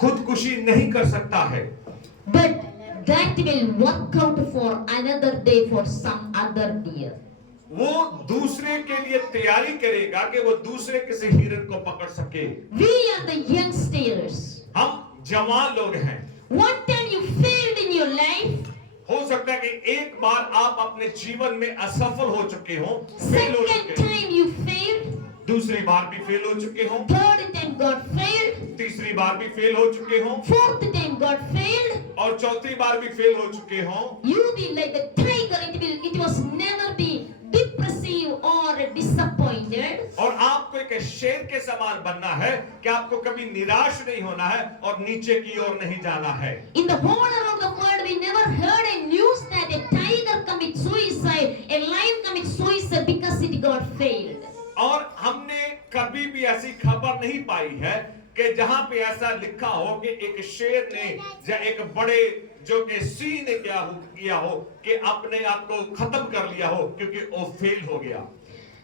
खुदकुशी नहीं कर सकता है, but that will work out for another day for some other deer. वो दूसरे के लिए तैयारी करेगा कि वो दूसरे किसी हिरन को पकड़ सके। We are the youngsters. हम जवान लोग हैं। One time you failed in your life. हो सकता है कि एक बार आप अपने जीवन में असफल हो चुके हो, फेल हो Second चुके हो, time you failed. दूसरी बार भी फेल हो चुके हो, Third time God failed. तीसरी बार भी फेल हो चुके हो, Fourth time God failed. और चौथी बार भी फेल हो चुके हो। You be like the tiger. It was never be depressive or disappointed. और आपको एक शेर के समान बनना है कि आपको कभी निराश नहीं होना है और नीचे की ओर नहीं जाना है। In the whole around the world, we never heard a news that a tiger commits suicide, a lion commits suicide because it got failed. और हमने कभी भी ऐसी खबर नहीं पाई है कि जहां पे ऐसा लिखा हो कि एक शेर ने या एक बड़े जो कि सिंह ने किया हो कि अपने आप को खत्म कर लिया हो क्योंकि वो फेल हो गया,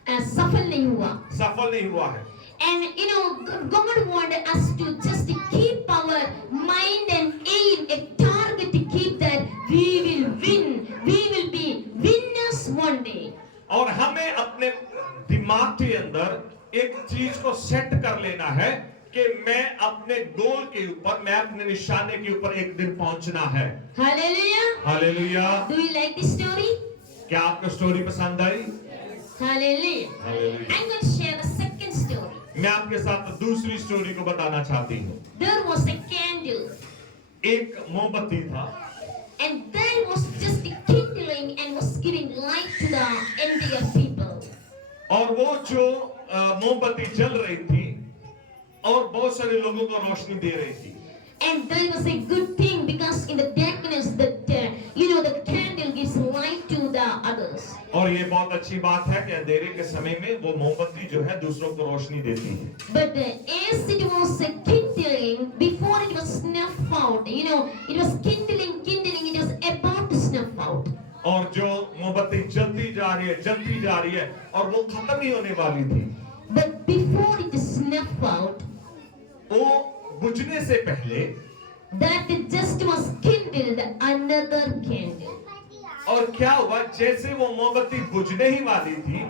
सफल नहीं हुआ। सफल नहीं हुआ है। And you know, God wanted us to just keep our mind and aim a target to keep that we will win, we will be winners one day. और हमें अपने दिमाग के अंदर एक चीज को सेट कर लेना है कि मैं अपने गोल के ऊपर, मैं अपने निशाने के ऊपर एक दिन पहुंचना है। Hallelujah. Hallelujah. Do you like this story? क्या आपको स्टोरी पसंद आई? Hallelujah. Hallelujah. I'm going to share the second story. मैं आपके साथ दूसरी स्टोरी को बताना चाहती हूँ। There was a candle, एक मोमबत्ती था and that was just kindling and was giving light to the entire people. और वो जो मोमबत्ती जल रही थी और बहुत सारे लोगों को रोशनी दे रही थी। And that was a good thing because in the darkness, that the candle gives light to the others. और ये बहुत अच्छी बात है कि अंधेरे के समय में वो मोमबत्ती जो है दूसरों को रोशनी देती है। But as it was kindling, before it was snuffed out, it was kindling, it was about to snuff out. और जो मोमबत्ती जलती जा रही है और वो खत्म ही होने वाली थी। But before it snuffed out, वो बुझने से पहले that just was kindled another candle. और क्या हुआ, जैसे वो मोमबत्ती बुझने ही वाली थी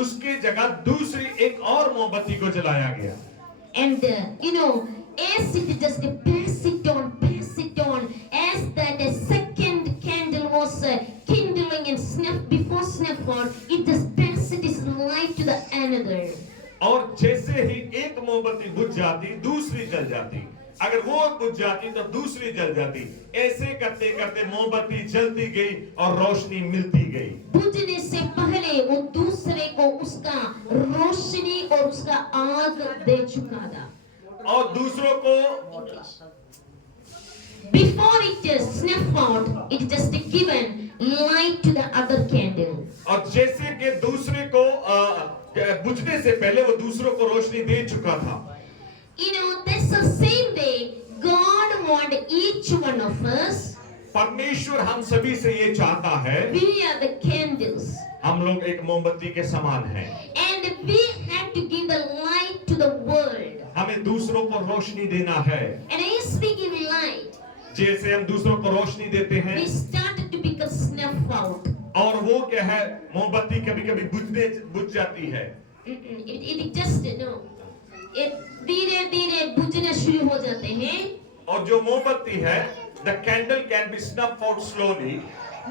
उसकी जगह दूसरी एक और मोमबत्ती को जलाया गया। And as it just pass it on, as that second candle was kindling and before snuff out, it just passed its light to the another. और जैसे ही एक मोमबत्ती बुझ जाती दूसरी जल जाती, अगर वो बुझ जाती तो दूसरी जल जाती, ऐसे करते करते मोमबत्ती जलती गई और रोशनी मिलती गई। बुझने से पहले वो दूसरे को उसका रोशनी और उसका आग दे चुका था। और दूसरों को Before it snuff out, it just given light to the other candle. और जैसे कि दूसरे को बुझने से पहले वो दूसरों को रोशनी दे चुका था। That's the same way God wants each one of us. परमेश्वर हम सभी से ये चाहता है, We are the candles. हम लोग एक मोमबत्ती के समान हैं। And we have to give the light to the world. हमें दूसरों को रोशनी देना है। And as we give light, जैसे हम दूसरों को रोशनी देते हैं we started to become snuff out. और वो क्या है, मोमबत्ती कभी कभी बुझ जाती है। It just धीरे धीरे बुझना शुरू हो जाते हैं। और जो मोमबत्ती है, the candle can be snuffed out slowly.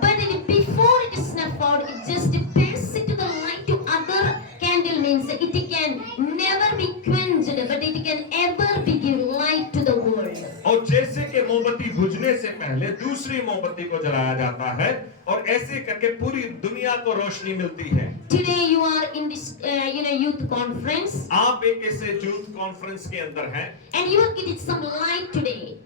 But before it is snuffed out, it just passes it to the light to other candle, means it can never be quenched, but it can ever be give light to the world. और जैसे कि मोमबत्ती बुझने से पहले दूसरी मोमबत्ती को जलाया जाता है और ऐसे करके पूरी दुनिया को रोशनी मिलती है। Today you are in this youth conference. आप एक ऐसे यूथ कॉन्फ्रेंस के अंदर हैं And you are getting some light today.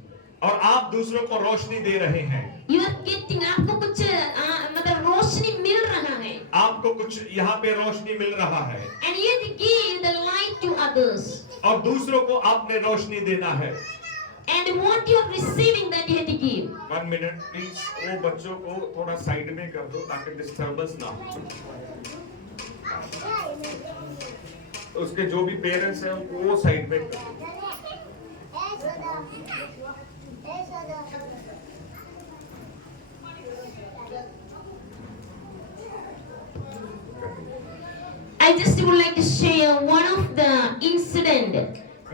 और आप दूसरों को रोशनी दे रहे हैं। You are getting, आपको कुछ मतलब रोशनी मिल रहा है। आपको कुछ यहाँ पे रोशनी मिल रहा है। And you have to give the light to others. और दूसरों को आपने रोशनी देना है। And what you are receiving, that you have to give. 1 minute please, वो बच्चों को थोड़ा साइड में कर दो ताकि डिस्टर्बेंस ना हो। उसके जो भी पेरेंट्स हैं उनको वो साइड में कर दो। just would like to share one of the incident.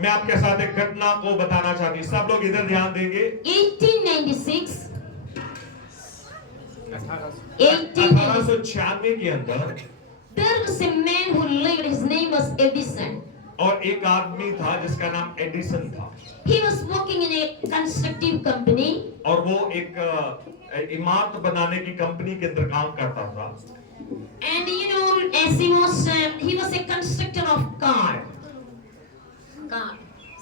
मैं आपके साथ एक घटना को बताना चाहती हूँ। सब लोग इधर ध्यान देंगे। 1896. 1896 के अंदर There was a man who lived. His name was Edison. और एक आदमी था जिसका नाम एडिसन था। He was working in a constructive company. और वो एक इमारत बनाने की कंपनी के अंदर काम करता था। And you know, as he was a constructor of car.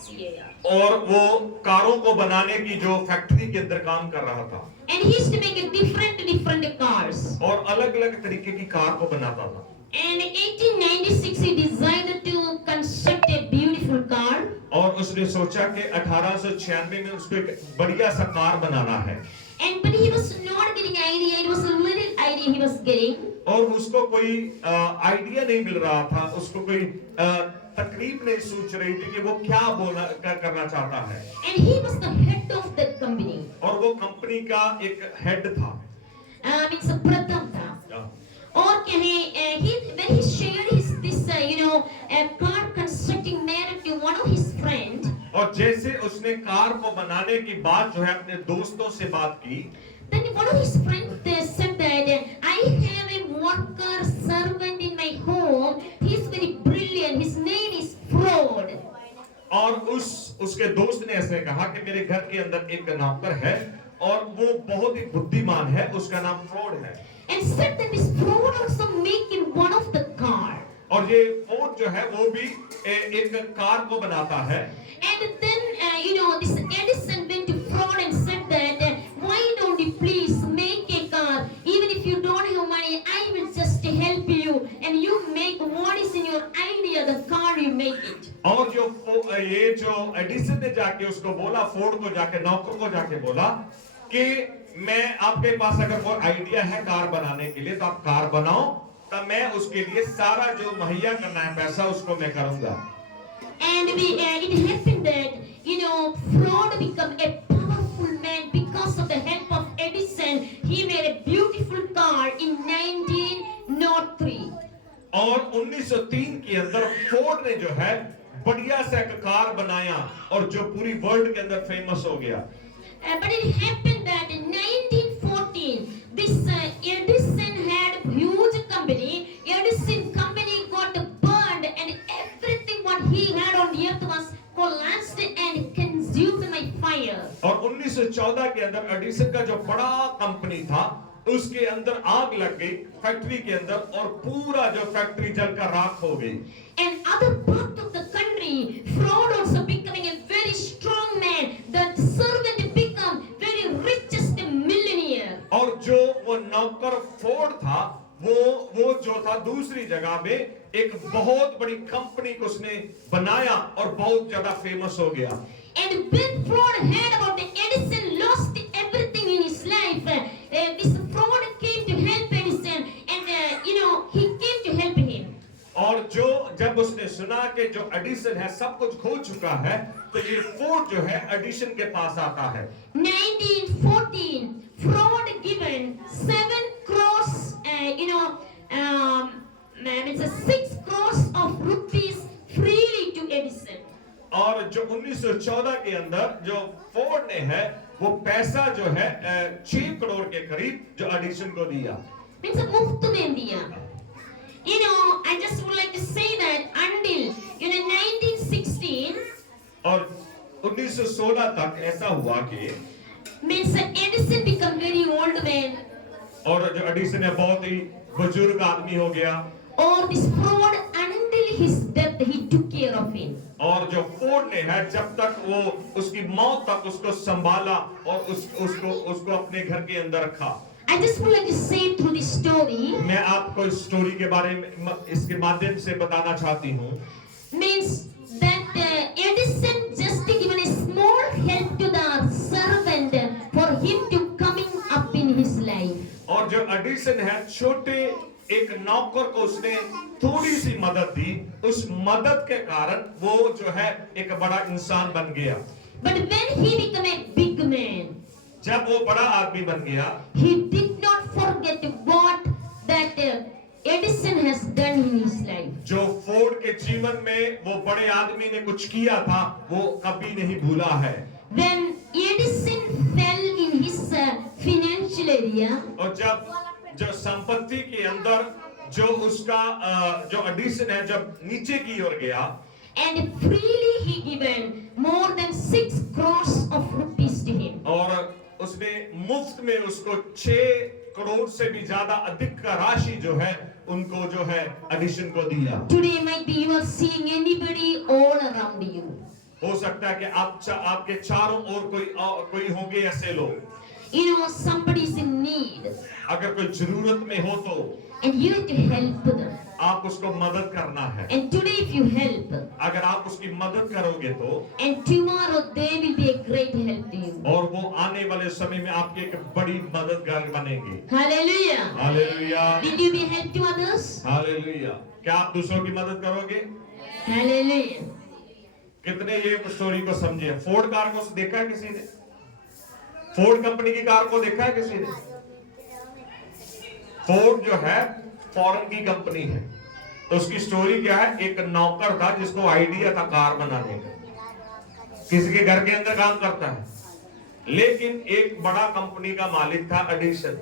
C-A-R. और वो कारों को बनाने की जो फैक्ट्री के अंदर काम कर रहा था। And he used to make a different cars. और अलग-अलग तरीके की कार को बनाता था। And in 1896 he decided to construct a beautiful car. और उसने सोचा कि 1896 में उसको एक बढ़िया सा कार बनाना है। And but he was not getting idea. It was a little idea he was getting. और उसको कोई आइडिया नहीं मिल रहा था, उसको कोई तकलीफ नहीं सूझ रही थी कि वो क्या करना चाहता है। And he was the head of that company. और वो कंपनी का एक हेड था। It's a प्रथम था। और कहें when he shared this car constructing matter to one of his friend. और जैसे उसने कार को बनाने की बात जो है अपने दोस्तों से बात की, then one of his friends said that I have a worker servant in my home. He is very brilliant. His name is Fraud. और उसके दोस्त ने ऐसे कहा कि मेरे घर के अंदर एक नौकर है और वो बहुत ही बुद्धिमान है, उसका नाम फ्रॉड है। And said that this Fraud also making one of the car. और ये फ्रॉड जो है वो भी एक कार को बनाता है। And then this Edison went to Fraud and said that why don't you please make a car? Even if you don't have money, I will just help you and you make what is in your idea, the car you make it. और ये जो Edison ने जाके उसको बोला, Ford को जाके, नौकर को जाके बोला कि मैं आपके पास अगर कोई आइडिया है कार बनाने के लिए तो आप कार बनाओ, तब मैं उसके लिए सारा जो मुहैया करना है पैसा उसको मैं करूंगा। And it happened that Fraud became a powerful man because of the help of Edison. He made a beautiful car in 1903. और 1903 के अंदर फोर्ड ने जो है बढ़िया सा एक कार बनाया और जो पूरी वर्ल्ड के अंदर फेमस हो गया। But it happened that in 1914, this Edison had a huge company. Edison company got burned, and everything what he had on the earth was collapsed and consumed by fire. और 1914 के अंदर Edison का जो बड़ा company था उसके अंदर आग लग गई फैक्ट्री के अंदर और पूरा जो फैक्ट्री जलकर राख हो गई। And other part of the country, Fraud also becoming a very strong man. That servant become very richest millionaire. और जो वो नौकर फोर्ड था वो जो था दूसरी जगह में एक बहुत बड़ी कंपनी को उसने बनाया और बहुत ज्यादा फेमस हो गया। And when Fraud heard about the Edison lost everything in his life, this Fraud came to help Edison, and he came to help him. और जब उसने सुना कि जो एडिसन है सब कुछ खो चुका है, तो ये फोर्ड जो है एडिसन के पास आता है। 1914, Fraud given 7 crores, it's a 6 crores of rupees freely to Edison. और जो 1914 के अंदर जो फोर्ड ने है वो पैसा जो है 6 करोड़ के करीब जो एडिसन को दिया। Means a मुफ्त में दिया। I just would like to say that until 1916 और 1916 तक ऐसा हुआ कि means Edison become very old man. और जो एडिसन है बहुत ही बुजुर्ग आदमी हो गया। Or this Fraud until his death he took care of him. और जो फोर्ड ने है जब तक वो उसकी मौत तक उसको संभाला और उसको अपने घर के अंदर रखा। I just would like to say through this story. मैं आपको इस स्टोरी के बारे में इसके माध्यम से बताना चाहती हूँ। Means that Edison just given a small help to the servant for him to coming up in his life. और जो एडिसन है छोटे एक नौकर को उसने थोड़ी सी मदद दी, उस मदद के कारण वो जो है एक बड़ा इंसान बन गया। But when he became a big man, जब वो बड़ा आदमी बन गया, he did not forget what that Edison has done in his life. जो फोर्ड के जीवन में वो बड़े आदमी ने कुछ किया था वो कभी नहीं भूला है। When Edison fell in his financial area, और जब जो संपत्ति के अंदर जो उसका जो एडिसन है जब नीचे की ओर गया and freely he given more than 6 crores of rupees to him. और उसने मुफ्त में उसको 6 करोड़ से भी ज्यादा अधिक का राशि जो है उनको जो है एडिशन को दिया। Today might be you are seeing anybody all around you. हो सकता है कि आपके चारों ओर कोई होंगे ऐसे लोग, You know, somebody is in need अगर कोई जरूरत में हो तो and you have to help them. आप उसको मदद करना है। And today if you help, अगर आप उसकी मदद करोगे तो and tomorrow they will be a great help to you. और वो आने वाले समय में आपकी एक बड़ी मददगार बनेंगे। Hallelujah. Hallelujah, Will you be a help to others? Hallelujah. क्या आप दूसरों की मदद करोगे? Hallelujah. कितने ये स्टोरी को समझे? फोर्ड कार को देखा है किसी ने? फोर्ड कंपनी की कार को देखा है किसी ने? फोर्ड जो है फॉरेन की कंपनी है, तो उसकी स्टोरी क्या है? एक नौकर था जिसको आइडिया था कार बनाने का, किसी के घर के अंदर काम करता है, लेकिन एक बड़ा कंपनी का मालिक था एडिसन।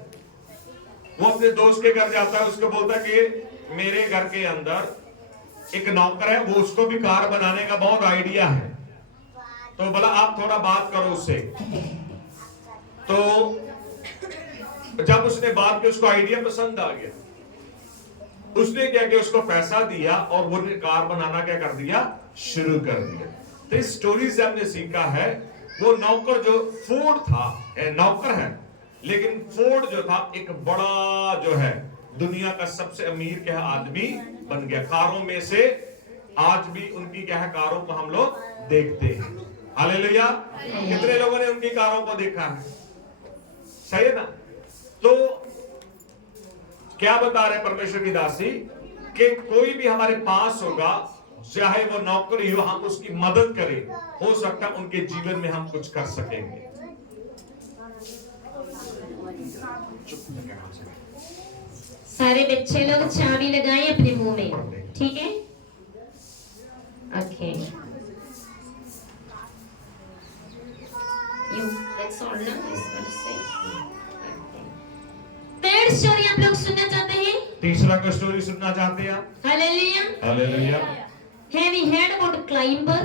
वो अपने दोस्त के घर जाता है, उसको बोलता है कि मेरे घर के अंदर एक नौकर है, वो उसको भी कार बनाने का बहुत आइडिया है, तो बोला आप थोड़ा बात करो उससे। तो जब उसने बात की उसको आइडिया पसंद आ गया, उसने क्या किया? उसको पैसा दिया और वो कार बनाना क्या कर दिया? शुरू कर दिया। तो इस स्टोरी से हमने सीखा है वो नौकर जो फोर्ड था, नौकर है, लेकिन फोर्ड जो था एक बड़ा जो है दुनिया का सबसे अमीर क्या आदमी बन गया। कारों में से आज भी उनकी क्या है कारों को हम लोग देखते हैं। हालेलुया। कितने लोगों ने उनकी कारों को देखा है? सही है ना? तो क्या बता रहे परमेश्वर की दासी कि कोई भी हमारे पास होगा, चाहे वो नौकरी हो, हम उसकी मदद करें, हो सकता है उनके जीवन में हम कुछ कर सकेंगे। सारे बच्चे लोग चाबी लगाएं अपने मुंह में, ठीक है? Okay, that's all now. This one say. Third story आप लोग सुनना चाहते हैं? तीसरा का स्टोरी सुनना चाहते हैं आप? Hallelujah. Hallelujah. Have you heard about climber?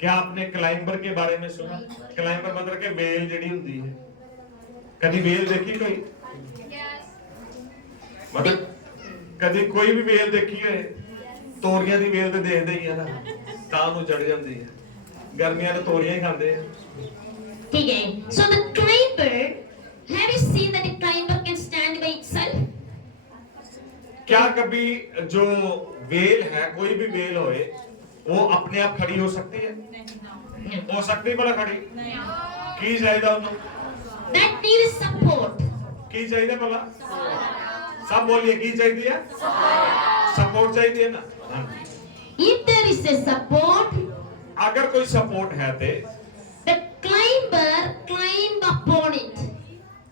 क्या आपने क्लाइंबर के बारे में सुना? क्लाइंबर मतलब के वेल जड़ी हुंदी है। कभी वेल देखी कोई? मतलब कभी कोई भी वेल देखी है? तोरियां दी वेल तो देखदे ही है ना, तां नु चढ़ जांदी है। गर्मियां में तोरियां ही खांदे हैं। ठीक है। So the climber, have you seen that a climber can stand by itself? क्या कभी जो वेल है, कोई भी वेल होए, वो अपने आप खड़ी हो सकती है? हो सकती है भला खड़ी? की चाहिए उन्हें? That needs support. की चाहिए भला? सब बोलिए की चाहिए? सपोर्ट चाहिए ना? If there is a support, अगर कोई सपोर्ट है तो the climber climb upon it.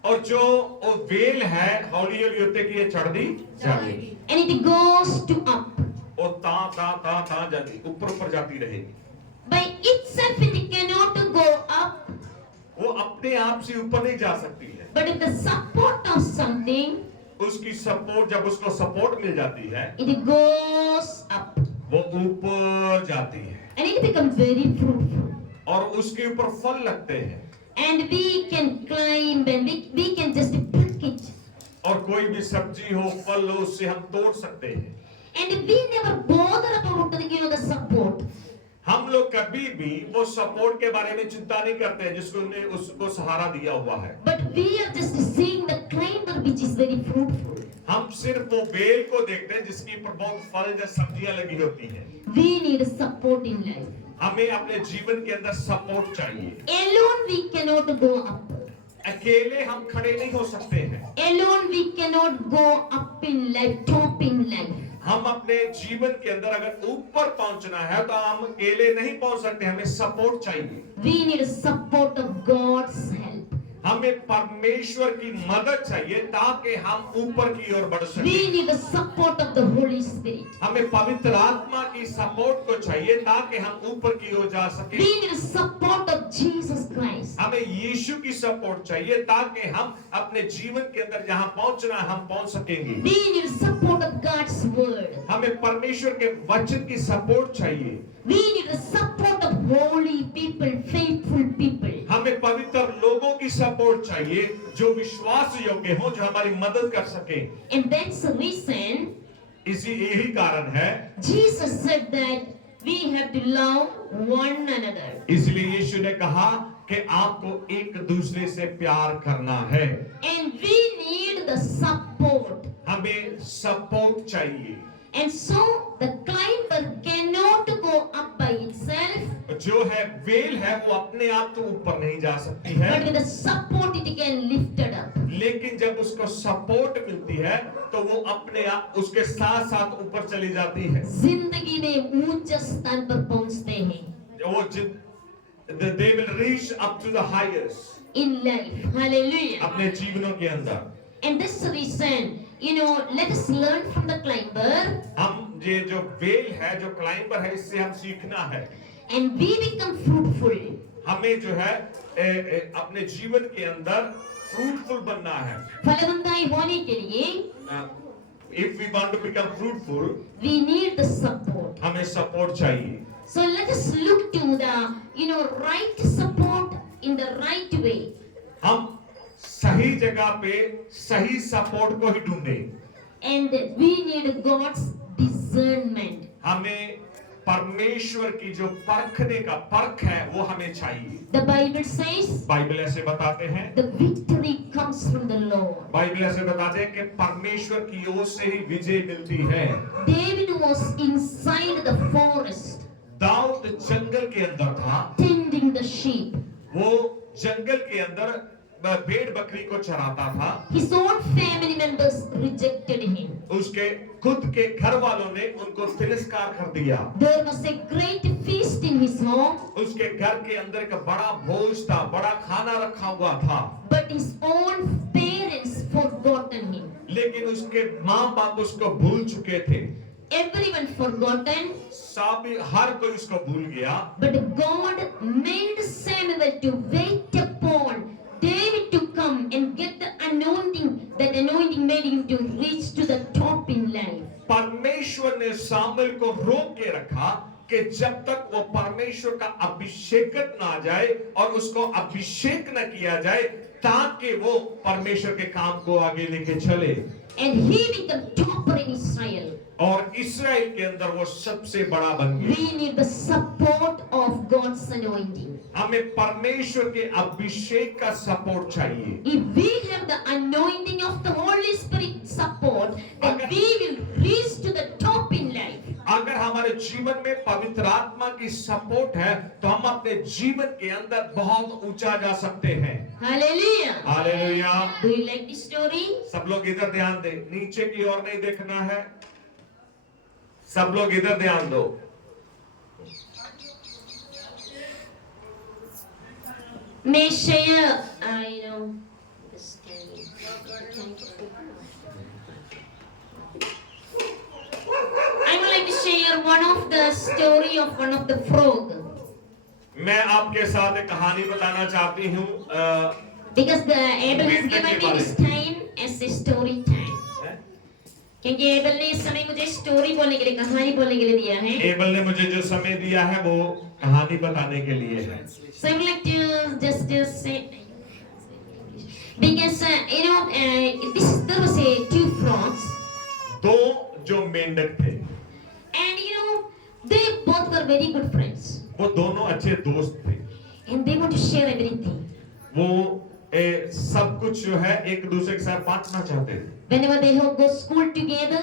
और जो वो वेल है हौली हौली होते कि ये चढ़ दी जाएगी And it goes to up. और ता जाती ऊपर जाती रहेगी। By itself it cannot go up. वो अपने आप से ऊपर नहीं जा सकती है, But with the support of something, उसकी सपोर्ट, जब उसको सपोर्ट मिल जाती है it goes up. वो ऊपर जाती है And it becomes very fruitful. और उसके ऊपर फल लगते हैं And we can climb and we can just pluck it. और कोई भी सब्जी हो, फल हो, उससे हम तोड़ सकते हैं। And we never bother about the support. हम लोग कभी भी वो सपोर्ट के बारे में चिंता नहीं करते हैं जिसको ने उसको सहारा दिया हुआ है। But we are just seeing the climber which is very fruitful. हम सिर्फ वो बेल को देखते हैं जिसके ऊपर बहुत फल या सब्जियां लगी होती हैं। We need support in life. हमें अपने जीवन के अंदर सपोर्ट चाहिए। Alone we cannot go up. अकेले हम खड़े नहीं हो सकते हैं। Alone we cannot go up in life, top in life. हम अपने जीवन के अंदर अगर ऊपर पहुंचना है तो हम अकेले नहीं पहुंच सकते, हमें सपोर्ट चाहिए। We need support of God's help. हमें परमेश्वर की मदद चाहिए ताकि हम ऊपर की ओर बढ़ We सकें। need the support of the Holy Spirit. हमें पवित्र आत्मा की सपोर्ट को चाहिए ताकि हम ऊपर की ओर जा सकें। We need the support of Jesus Christ. हमें यीशु की सपोर्ट चाहिए ताकि हम अपने जीवन के अंदर जहां पहुंचना है हम पहुंच सकेंगे। We need the support of God's word. हमें परमेश्वर के वचन की सपोर्ट चाहिए। We need the support of holy people, faithful people. हमें पवित्र लोगों की सपोर्ट चाहिए जो विश्वास योग्य हो, जो हमारी मदद कर सके। And that's the reason इसी यही कारण है, Jesus said that we have to love one another. इसलिए यीशु ने कहा कि आपको एक दूसरे से प्यार करना है। And we need the support. हमें सपोर्ट चाहिए। And so the climber cannot go up by itself, जो है वेल है वो अपने आप तो ऊपर नहीं जा सकती है, but with the support it can lift it up. लेकिन जब उसको सपोर्ट मिलती है तो वो अपने आप उसके साथ साथ ऊपर चली जाती है। जिंदगी में ऊंचे स्थान पर पहुंचते हैं. वो they will reach up to the highest In life, hallelujah. अपने जीवनों के अंदर। And this reason, let us learn from the climber, हम ये जो वेल है, जो क्लाइंबर है, इससे हम सीखना है। and we become fruitful. हमें जो है अपने जीवन के अंदर फ्रूटफुल बनना है। फलवंताई होने के लिए If we want to become fruitful, we need the support. हमें सपोर्ट चाहिए। So let us look to the right support in the right way. हम सही जगह पे सही सपोर्ट को ही ढूंढें। And we need God's discernment. हमें परमेश्वर की जो परखने का परख है वो हमें चाहिए। The Bible says बाइबल ऐसे बताते हैं, the victory comes from the Lord. Bible ऐसे बताते हैं कि परमेश्वर की ओर से ही विजय मिलती है। David was inside the forest Dawood जंगल के अंदर था, tending the sheep. वो जंगल के अंदर भेड़ बकरी को चराता था। His own family members rejected him. उसके खुद के घर वालों ने उनको तिरस्कार कर दिया। There was a great feast in his home, उसके घर के अंदर एक बड़ा भोज था, बड़ा खाना रखा हुआ था, but his own parents forgotten him. लेकिन उसके माँ बाप उसको भूल चुके थे। Everyone forgotten, हर कोई उसको भूल गया। but God made Samuel to wait upon David to come and get the anointing. That anointing made him to reach to the top in life. परमेश्वर ने सामुएल को रोक के रखा कि जब तक वो परमेश्वर का अभिषेकत ना आ जाए और उसको अभिषेक न किया जाए, ताकि वो परमेश्वर के काम को आगे लेके चले। And he became topper in Israel. और इस्राएल के अंदर वो सबसे बड़ा बन गया। We need the support of God's anointing. हमें परमेश्वर के अभिषेक का सपोर्ट चाहिए। If we have the anointing of the Holy Spirit support, then we will reach to the top in life. अगर हमारे जीवन में पवित्र आत्मा की सपोर्ट है तो हम अपने जीवन के अंदर बहुत ऊंचा जा सकते हैं। Hallelujah. Hallelujah. Do you like this story? सब लोग इधर ध्यान दें, नीचे की ओर नहीं देखना है। सब लोग इधर ध्यान दो। May share, the story. I would like to share one of the story of one of the frog. मैं आपके साथ एक कहानी बताना चाहती हूँ। Because the Abel has given me this time as a story time. क्योंकि एबल ने इस समय मुझे स्टोरी बोलने के लिए, कहानी बोलने के लिए दिया है। एबल ने मुझे जो समय दिया है वो कहानी बताने के लिए है। So I would like to just say, because there was a two frogs. दो जो मेंढक थे, And they both were very good friends. वो दोनों अच्छे दोस्त थे। And they want to share everything. वो सब कुछ जो है एक दूसरे के साथ बांटना चाहते थे। Whenever they go school together,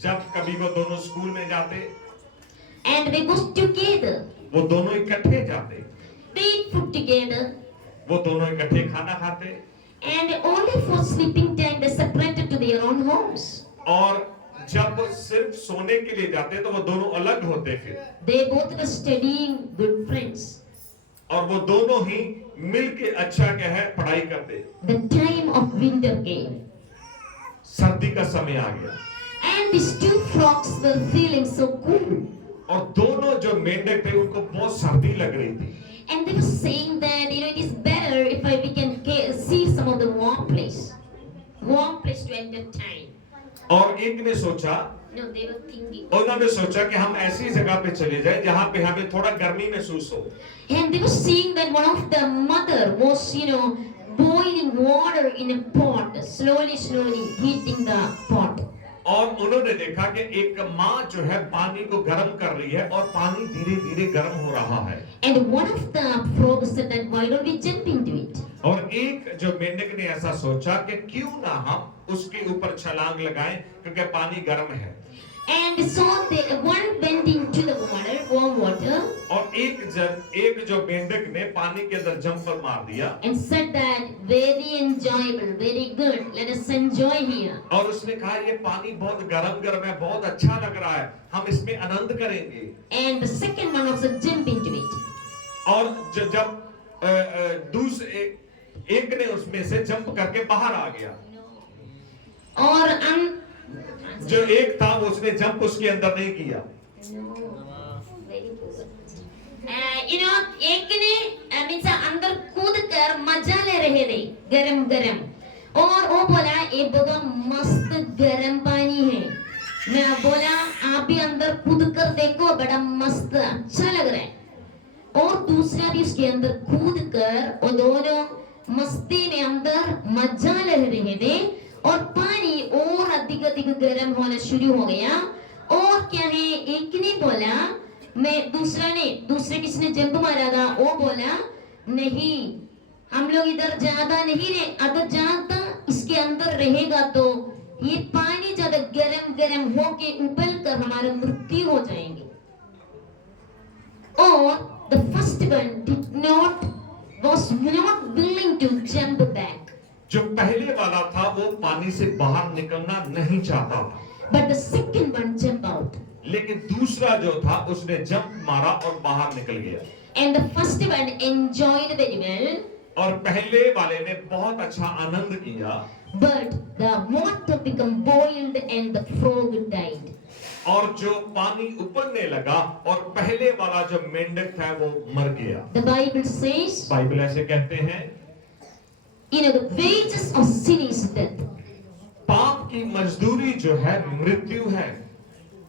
जब कभी वो दोनों स्कूल में जाते, and they go together, वो दोनों इकट्ठे जाते, they eat food together, वो दोनों इकट्ठे खाना खाते, and only for sleeping time they separated to their own homes. और जब वो सिर्फ सोने के लिए जाते तो वो दोनों अलग होते। फिर They both were studying, good friends. और वो दोनों ही मिलके अच्छा क्या है पढ़ाई करते। The time of winter came, सर्दी का समय आ गया and these two frogs were feeling so cool, और दोनों जो मेंढक थे उनको बहुत सर्दी लग रही थी and they were saying that it is better if we can see some of the warm place to entertain. और एक ने सोचा, No, they were thinking, उन्होंने सोचा कि हम ऐसी जगह पे चले जाए जहां पे हमें थोड़ा गर्मी महसूस हो। and they were seeing that one of the mother was, boiling water in a pot, slowly heating the pot. और उन्होंने देखा कि एक माँ जो है पानी को गर्म कर रही है और पानी धीरे धीरे गर्म हो रहा है। And one of the frogs said that why don't we jump into it? और एक जो मेंढक ने ऐसा सोचा कि क्यों ना हम उसके ऊपर छलांग लगाएं क्योंकि पानी गर्म है। And so one went into the water, warm water, और एक जो मेंढक ने पानी के अंदर जंपर मार दिया and said that very enjoyable, very good, let us enjoy here. और उसने कहा ये पानी बहुत गर्म है, बहुत अच्छा लग रहा है, हम इसमें आनंद करेंगे। And the second one also jumped into it. और जब दूसरे एक ने उसमें से जंप करके बाहर आ गया, और जो एक था उसने जंप उसके अंदर नहीं किया। एक ने मीन्स अंदर कूद कर मजा ले रहे थे गरम और वो बोला ये बहुत मस्त गरम पानी है। मैं बोला आप भी अंदर कूद कर देखो, बड़ा मस्त अच्छा लग रहा है। और दूसरा भी उसके अंदर कूद कर वो दोनों मस्ती में अंदर मजा ले रहे थे और पानी और अधिक गर्म होना शुरू हो गया। और क्या है, एक ने बोला दूसरे किसने जंप मारा था, वो बोला नहीं हम लोग इधर ज्यादा नहीं रहे, अगर ज्यादा इसके अंदर रहेगा तो ये पानी ज्यादा गरम होके उबल कर हमारा मृत्यु हो जाएंगे। और the first one was not willing to jump back. जो पहले वाला था वो पानी से बाहर निकलना नहीं चाहता था, But the second one jumped out. लेकिन दूसरा जो था उसने जंप मारा और बाहर निकल गया। And the first one enjoyed very well. और पहले वाले ने बहुत अच्छा आनंद किया, But the water became boiled and the frog died. और जो पानी उबलने लगा और पहले वाला जो मेंढक था वो मर गया। The Bible says, बाइबल ऐसे कहते हैं, the wages of sin is death. पाप की मजदूरी जो है मृत्यु है।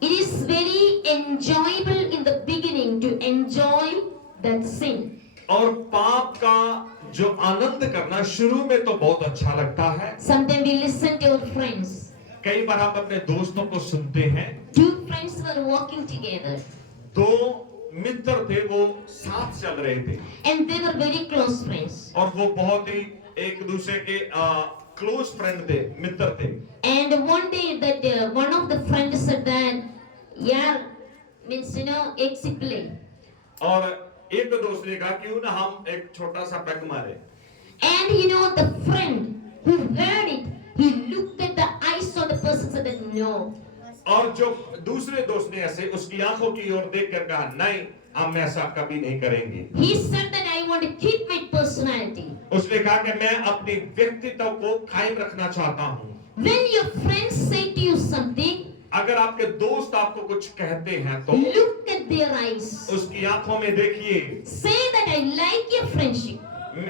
It is very enjoyable in the beginning to enjoy that sin. और पाप का जो आनंद करना शुरू में तो बहुत अच्छा लगता है। Sometimes we listen to our friends. कई बार हम अपने दोस्तों को सुनते हैं। Two friends were walking together. दो मित्र थे, वो साथ चल रहे थे And they were very close friends. और वो बहुत ही एक दूसरे के क्लोज फ्रेंड थे, मित्र थे। And one day that one of the friends said that, yeah, means एक सिपले. और एक दोस्त ने कहा क्यों ना हम एक छोटा सा पैक मारे। And the friend who heard it, he looked at the eyes of the person said that no. और जो दूसरे दोस्त ने ऐसे उसकी आंखों की ओर देखकर कहा नहीं, हम ऐसा कभी नहीं करेंगे। He said that I want to keep my personality. उसने कहा कि मैं अपने व्यक्तित्व को कायम रखना चाहता हूँ। When your friends say to you something, अगर आपके दोस्त आपको कुछ कहते हैं तो look at their eyes. उसकी आंखों में देखिए। Say that I like your friendship,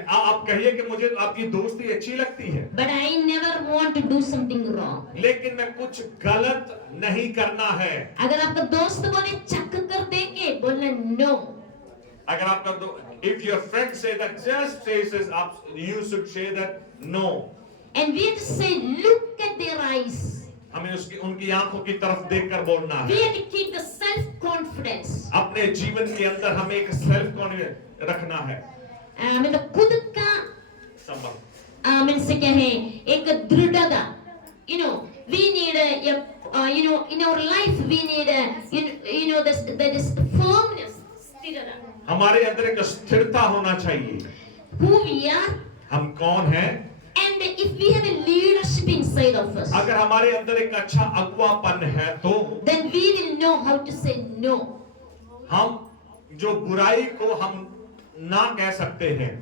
आप कहिए कि मुझे आपकी दोस्ती अच्छी लगती है, but I never want to do something wrong. लेकिन मैं कुछ गलत नहीं करना है। अगर आपका दोस्त बोले चक कर देंगे, बोलना no. अगर आपका if your friend say that just says you should say that no. And we have to say look at their eyes. हमें उनकी आंखों की तरफ देखकर बोलना We है। have to keep the self confidence. अपने जीवन के अंदर हमें एक सेल्फ कॉन्फिडेंस रखना है। मतलब खुद का से क्या है, एक दृढ़ता. We need in our life we need that is firmness, स्थिरता. हमारे अंदर एक स्थिरता होना चाहिए। Who we are, हम कौन हैं? and if we have a leadership inside of us, अगर हमारे अंदर एक अच्छा अगुवापन है तो then we will know how to say no. हम जो बुराई को हम ना कह सकते हैं।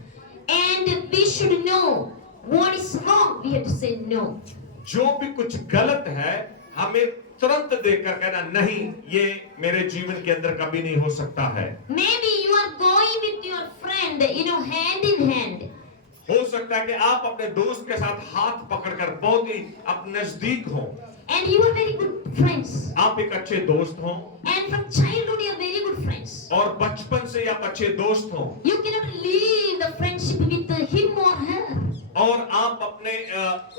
And we should know what is wrong. We have to say no. जो भी कुछ गलत है हमें तुरंत देखकर कहना नहीं, ये मेरे जीवन के अंदर कभी नहीं हो सकता है। Maybe you are going with your friend, hand in hand. हो सकता है कि आप अपने दोस्त के साथ हाथ पकड़कर बहुत ही आप नजदीक हो, And you are very good friends. आप एक अच्छे दोस्त हो And from childhood you are very good friends. और बचपन से ही आप अच्छे दोस्त हो You cannot leave the friendship with him or her. और आप अपने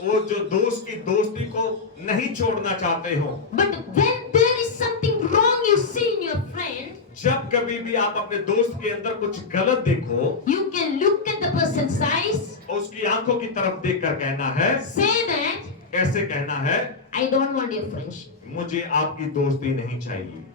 वो जो दोस्त की दोस्ती को नहीं छोड़ना चाहते हो। But when there is something wrong you see in your friend, जब कभी भी आप अपने दोस्त के अंदर कुछ गलत देखो, you can look at the person's eyes, उसकी आंखों की तरफ देखकर कहना है, say that, कैसे कहना है, I don't want your friendship. मुझे आपकी दोस्ती नहीं चाहिए।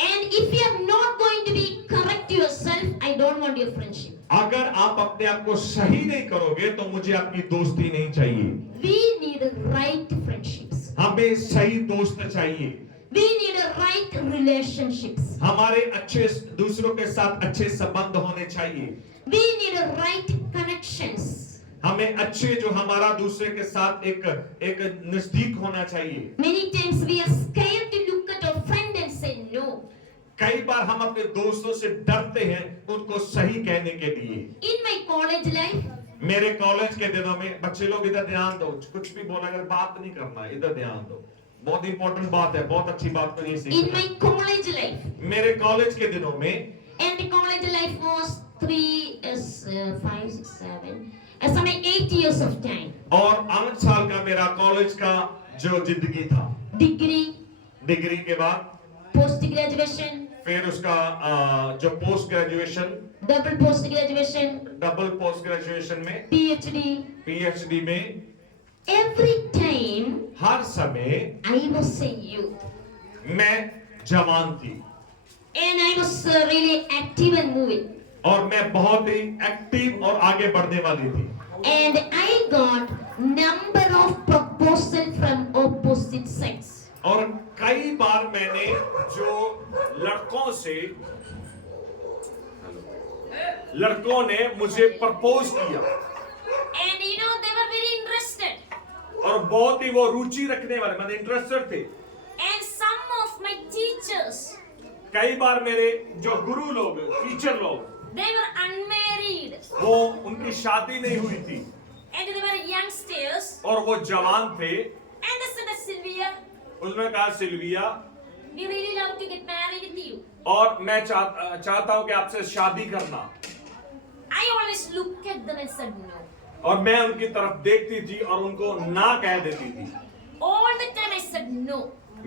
And if you are not going to be correct yourself, I don't want your friendship. अगर आप अपने आप को सही नहीं करोगे तो मुझे आपकी दोस्ती नहीं चाहिए। We need right friendships. हमें सही दोस्त चाहिए। We need right relationships. हमारे अच्छे दूसरों के साथ अच्छे संबंध होने चाहिए। We need right connections. हमें अच्छे जो हमारा दूसरे के साथ एक नजदीक होना चाहिए। Many times we are scared to look at our friend and say no. कई बार हम अपने दोस्तों से डरते हैं उनको सही कहने के लिए। In my college life, मेरे कॉलेज के दिनों में बच्चे लोग इधर ध्यान दो, कुछ भी बोला अगर बात नहीं करना, इधर ध्यान दो, बहुत इंपॉर्टेंट बात है, बहुत अच्छी बात को नहीं in सीखना। my college life, मेरे कॉलेज के दिनों में and the college life was 5, 6, 7, something 8 years of time. और 8 साल का मेरा कॉलेज का जो जिंदगी था। Degree, डिग्री के बाद post graduation, फिर उसका जो post graduation, double post graduation, double post graduation में, PhD. पीएचडी में, Every time हर समय I was a youth, मैं जवान थी and I was really active and moving. और मैं बहुत ही एक्टिव और आगे बढ़ने वाली थी। And I got number of proposal from opposite sex. और कई बार मैंने जो लड़कों ने मुझे प्रपोज किया And they were very interested. और बहुत ही वो रुचि रखने वाले, मतलब इंटरेस्टेड थे। And some of my teachers, कई बार मेरे जो गुरु लोग, टीचर लोग, they were unmarried. वो उनकी शादी नहीं हुई थी And they were youngsters. और वो जवान थे। And they said, Sylvia, उसने कहा Sylvia, we really love to get married with you. और मैं चाहता हूं कि आपसे शादी करना। I always look at them and said no. और मैं उनकी तरफ देखती थी और उनको ना कह देती थी। All the time I said no.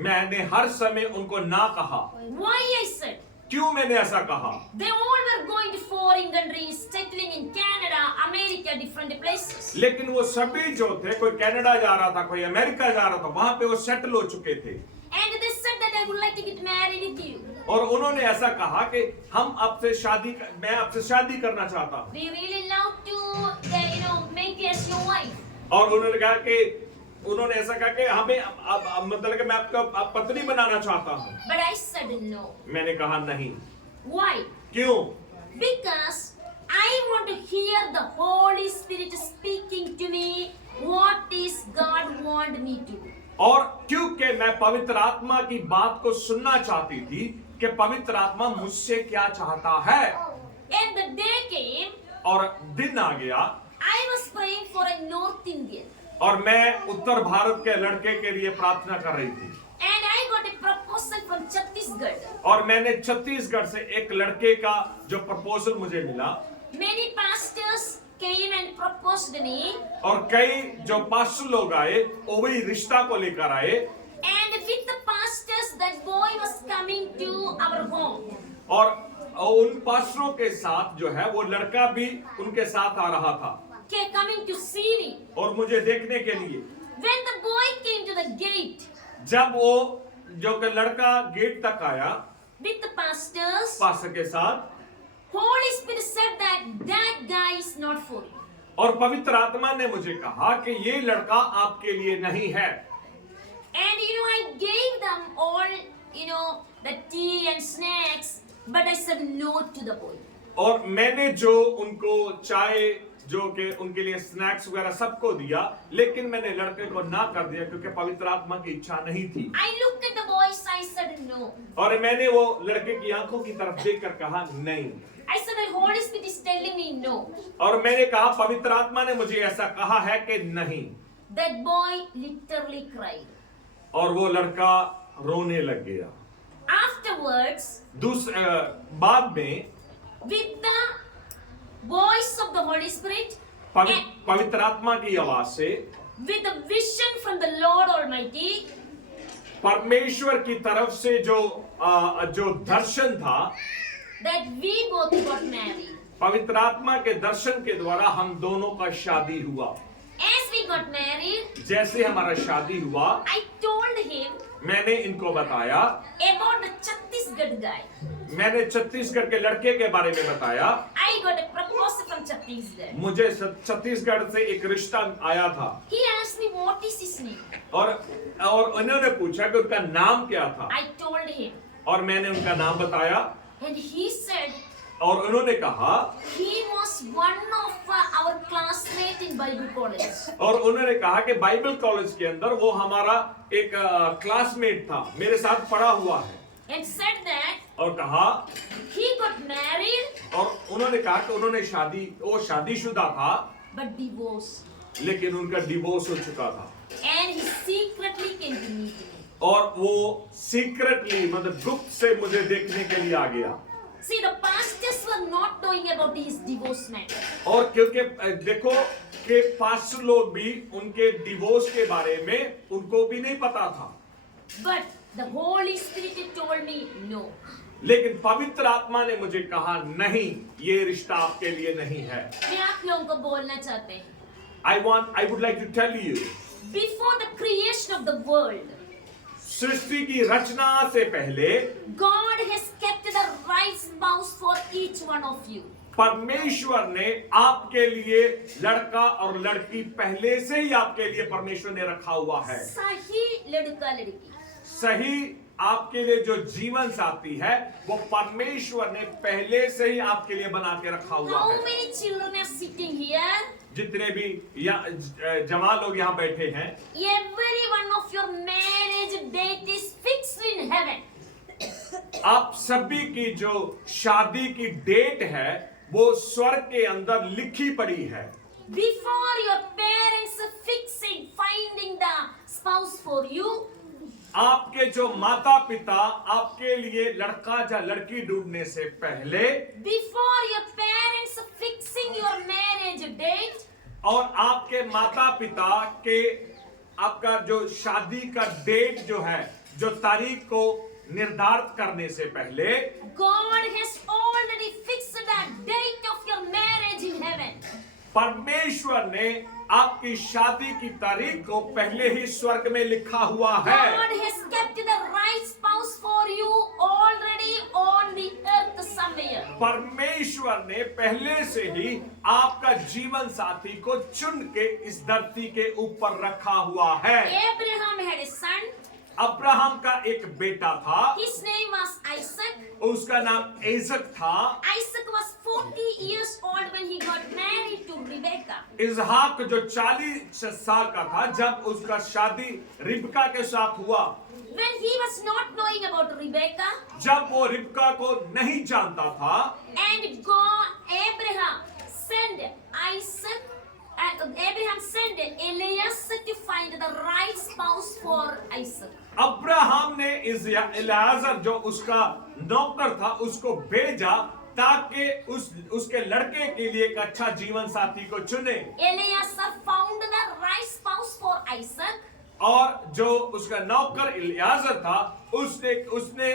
मैंने हर समय उनको ना कहा। Why I said? क्यों मैंने ऐसा कहा? They all were going to foreign countries, settling in Canada, America, different places. लेकिन वो सभी जो थे, कोई कनाडा जा रहा था, कोई अमेरिका जा रहा था, वहां पे वो सेटल हो चुके थे। And they said that I would like to get married with you. और उन्होंने ऐसा कहा कि मैं आपसे शादी करना चाहता हूं। We really love to, make you as your wife. और उन्होंने ऐसा कहा कि हमें मतलब कि मैं आपका पत्नी बनाना चाहता हूं। But I said no. मैंने कहा नहीं। Why? क्यों? Because I want to hear the Holy Spirit speaking to me. What is God want me to do? और क्योंकि मैं पवित्र आत्मा की बात को सुनना चाहती थी कि पवित्र आत्मा मुझसे क्या चाहता है। And the day came. और दिन आ गया। I was praying for a North Indian. और मैं उत्तर भारत के लड़के के लिए प्रार्थना कर रही थी। And I got a proposal from Chhattisgarh. और मैंने छत्तीसगढ़ से एक लड़के का जो प्रपोजल मुझे मिला। Many pastors came and proposed me. और कई जो पास्टर लोग आए वो भी रिश्ता को लेकर आए। And with the pastors, that boy was coming to our home. और उन पास्टरों के साथ जो है वो लड़का भी उनके साथ आ रहा था। Coming to see me. और मुझे देखने के लिए। When the boy came to the gate. जब वो जो कि लड़का गेट तक आया with the pastors, पास्टर के साथ, Holy Spirit said that guy is not for you. और पवित्र आत्मा ने मुझे कहा कि ये लड़का आपके लिए नहीं है। And I gave them all, the tea and snacks, but I said no to the boy. और मैंने जो उनको चाय जो कि उनके लिए स्नैक्स वगैरह सबको दिया, लेकिन मैंने लड़के को ना कर दिया क्योंकि पवित्र आत्मा की इच्छा नहीं थी। I looked at the boy's eyes, said no. और मैंने वो लड़के की आंखों की तरफ देखकर कहा नहीं। I said the Holy Spirit is telling me no. और मैंने कहा पवित्र आत्मा ने मुझे ऐसा कहा है कि नहीं। That boy literally cried. और वो लड़का रोने लग गया। Afterwards, बाद में with the voice of the Holy Spirit, and पवित्र आत्मा की आवाज से, with the vision from the Lord Almighty, परमेश्वर की तरफ से जो दर्शन था, that we both got married. पवित्र आत्मा के दर्शन के द्वारा हम दोनों का शादी हुआ। As we got married, जैसे हमारा शादी हुआ, I told him मैंने इनको बताया, about the Chhattisgarh guy. मैंने छत्तीसगढ़ के लड़के के बारे में बताया। I got a proposal from Chhattisgarh. मुझे छत्तीसगढ़ से एक रिश्ता आया था। He asked me what is his name. और उन्होंने पूछा कि उनका नाम क्या था। I told him, और मैंने उनका नाम बताया। and he said और उन्होंने कहा, he was one of our classmates in Bible college. और उन्होंने कहा कि बाइबल कॉलेज के अंदर वो हमारा एक क्लासमेट था, मेरे साथ पढ़ा हुआ है। And said that और कहा, he got married और उन्होंने कहा कि उन्होंने वो शादीशुदा था, but divorced. लेकिन उनका डिवोर्स हो चुका था। And he secretly came to meet me. और वो सीक्रेटली मतलब गुप्त से मुझे देखने के लिए आ गया। See, the pastors were not knowing about his divorce matter. और क्योंकि देखो कि पास्टर लोग भी उनके डिवोर्स के बारे में उनको भी नहीं पता था। But the Holy Spirit told me no. लेकिन पवित्र आत्मा ने मुझे कहा नहीं, ये रिश्ता आपके लिए नहीं है। मैं आप लोगों को बोलना चाहते हैं, I would like to tell you, before the creation of the world, सृष्टि की रचना से पहले God has kept the right spouse for each one of you. परमेश्वर ने आपके लिए लड़का और लड़की पहले से ही आपके लिए परमेश्वर ने रखा हुआ है। सही लड़का लड़की, सही आपके लिए जो जीवन साथी है वो परमेश्वर ने पहले से ही आपके लिए बना के रखा हुआ how है। many children are sitting here? जितने भी जवान लोग यहाँ बैठे हैं, Every one of your marriage date is fixed in heaven. आप सभी की जो शादी की डेट है वो स्वर्ग के अंदर लिखी पड़ी है। Before your parents fixing finding the spouse for you, आपके जो माता पिता आपके लिए लड़का या लड़की ढूंढने से पहले, before your parents fixing your marriage date, और आपके माता पिता के आपका जो शादी का डेट जो है, जो तारीख को निर्धारित करने से पहले, God has already fixed the date of your marriage in heaven. परमेश्वर ने आपकी शादी की तारीख को पहले ही स्वर्ग में लिखा हुआ है। God has kept the right spouse for you already on the earth somewhere. परमेश्वर ने पहले से ही आपका जीवन साथी को चुन के इस धरती के ऊपर रखा हुआ है। Abraham had a son. Abraham का एक बेटा था, His name was Isaac. उसका नाम ऐसक था। Isaac was 40 years old when he got married to Rebecca. इसहाक जो 40 साल का था जब उसका शादी रिबका के साथ हुआ। When he was not knowing about Rebecca, जब वो रिबका को नहीं जानता था, and God, Abraham sent Isaac, Abraham sent Eliezer to find the right spouse for Isaac. Abraham ने इलियाजर जो उसका नौकर था उसको भेजा ताकि उसके लड़के के लिए एक अच्छा जीवन साथी को चुने। Eliezer found the right spouse for Isaac. और जो उसका नौकर इलियाजर था उसने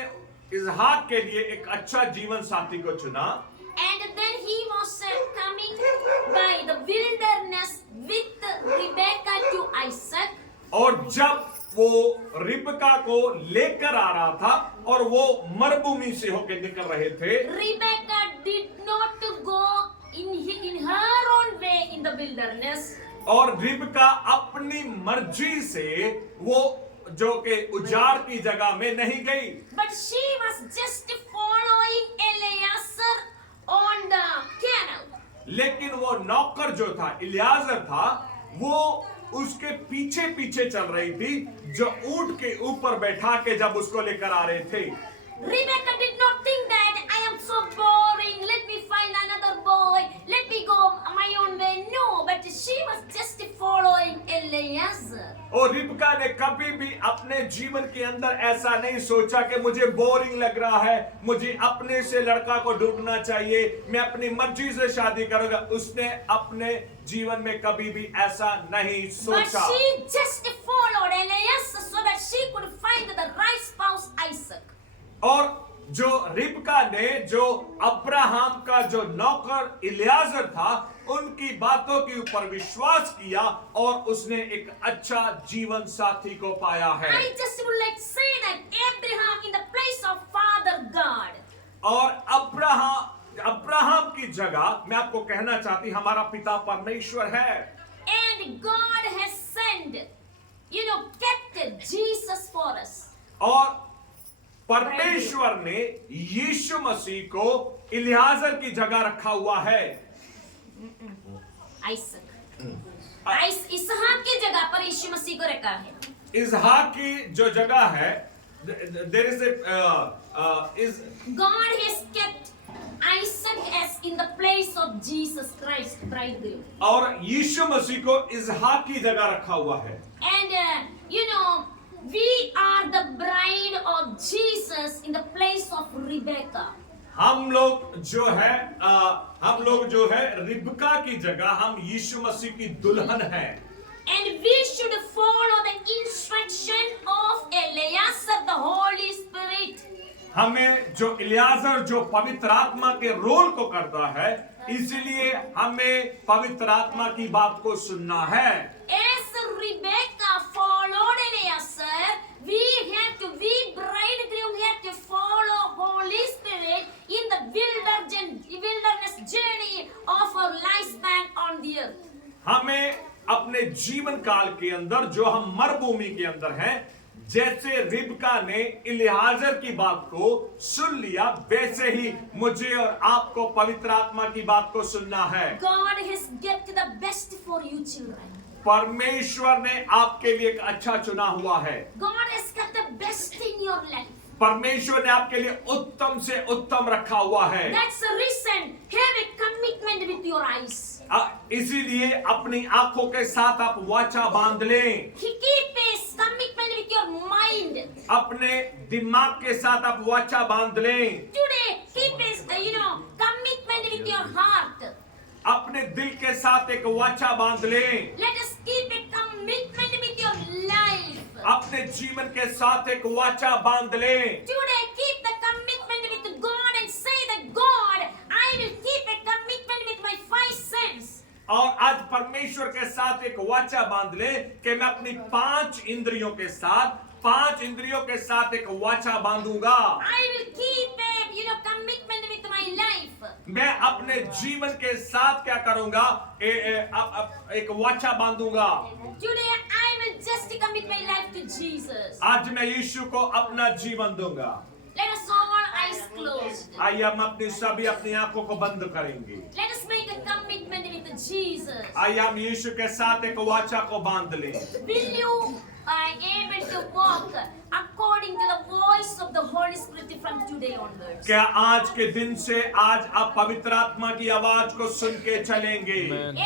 इसहाक के लिए एक अच्छा जीवन साथी को चुना। And then he was coming by the wilderness with Rebecca to Isaac. और जब वो रिबका को लेकर आ रहा था और वो मरुभूमि से होकर निकल रहे थे, Rebecca did not go in her own way in the wilderness. और रिबका अपनी मर्जी से वो जो के उजाड़ की जगह में नहीं गई, But she was just following Eliezer on the camel. लेकिन वो नौकर जो था, इलियाजर था, वो उसके पीछे पीछे चल रही थी, जो ऊंट के ऊपर बैठा के जब उसको लेकर आ रहे थे। Rebecca did not think that I am so boring. Let me find another boy. Let me go my own way. No, but she was just following Eliezer. और रिबका ने कभी भी अपने जीवन के अंदर ऐसा नहीं सोचा कि मुझे बोरिंग लग रहा है, मुझे अपने से लड़का को ढूंढना चाहिए, मैं अपनी मर्जी से शादी करूंगा। उसने अपने जीवन में कभी भी ऐसा नहीं But सोचा। she just followed Eliezer so that she could find the right spouse, Isaac. और जो रिबका ने जो अब्राहम का जो नौकर इलियाजर था, उनकी बातों के ऊपर विश्वास किया और उसने एक अच्छा जीवन साथी को पाया है। I just would like to say that Abraham in the place of Father God. और अब्राहम की जगह मैं आपको कहना चाहती, हमारा पिता परमेश्वर है। And God has sent, kept Jesus for us. और परमेश्वर ने यीशु मसीह को इलियाजर की जगह रखा हुआ है। इसहाक की जगह पर यीशु मसीह को रखा है। इसहाक की जो जगह है, there is God has kept Isaac as in the place of Jesus Christ, bridegroom. और यीशु मसीह को इसहाक की जगह रखा हुआ है। And we are the bride of Jesus in the place of Rebecca. हम लोग जो है रिबका की जगह हम यीशु मसीह की दुल्हन हैं। And we should follow the instruction of Eliezer, the Holy Spirit. हमें जो इलियाजर जो पवित्र आत्मा के रोल को करता है, इसलिए हमें पवित्र आत्मा की बात को सुनना है। As Rebecca followed Eliezer, we bridegroom have to follow Holy Spirit in the wilderness journey of our lifespan on the earth. हमें अपने जीवन काल के अंदर जो हम मरुभूमि के अंदर हैं, जैसे रिबका ने इलियाजर की बात को सुन लिया, वैसे ही मुझे और आपको पवित्र आत्मा की बात को सुनना है। God has kept the best for you children. परमेश्वर ने आपके लिए एक अच्छा चुना हुआ है। God has kept the best in your life. परमेश्वर ने आपके लिए उत्तम से उत्तम रखा हुआ है। That's the reason. Have a commitment with your eyes. इसीलिए अपनी आंखों के साथ आप वाचा बांध लें। Keep a commitment with your mind. अपने दिमाग के साथ आप वाचा बांध लें। Today, keep a commitment with your heart. अपने दिल के साथ एक वाचा बांध लें। Let us keep a commitment with your life. अपने जीवन के साथ एक वाचा बांध लें। Today, keep the commitment with God and say that God, I will keep a commitment with my 5 senses. और आज परमेश्वर के साथ एक वाचा बांध लें कि मैं अपनी 5 इंद्रियों के साथ एक वाचा बांधूंगा। I will keep a commitment with my life. मैं अपने जीवन के साथ क्या करूंगा? एक वाचा बांधूंगा। Today I will just commit my life to Jesus. आज मैं यीशु को अपना जीवन दूंगा। Let us all eyes closed. आइए हम अपनी आंखों को बंद करेंगे। Let us make a commitment with Jesus. आइए हम यीशु के साथ एक वाचा को बांध लें। Will you able to walk according to the voice of the Holy Spirit from today onwards? क्या आज के दिन से आज आप पवित्र आत्मा की आवाज को सुन के चलेंगे?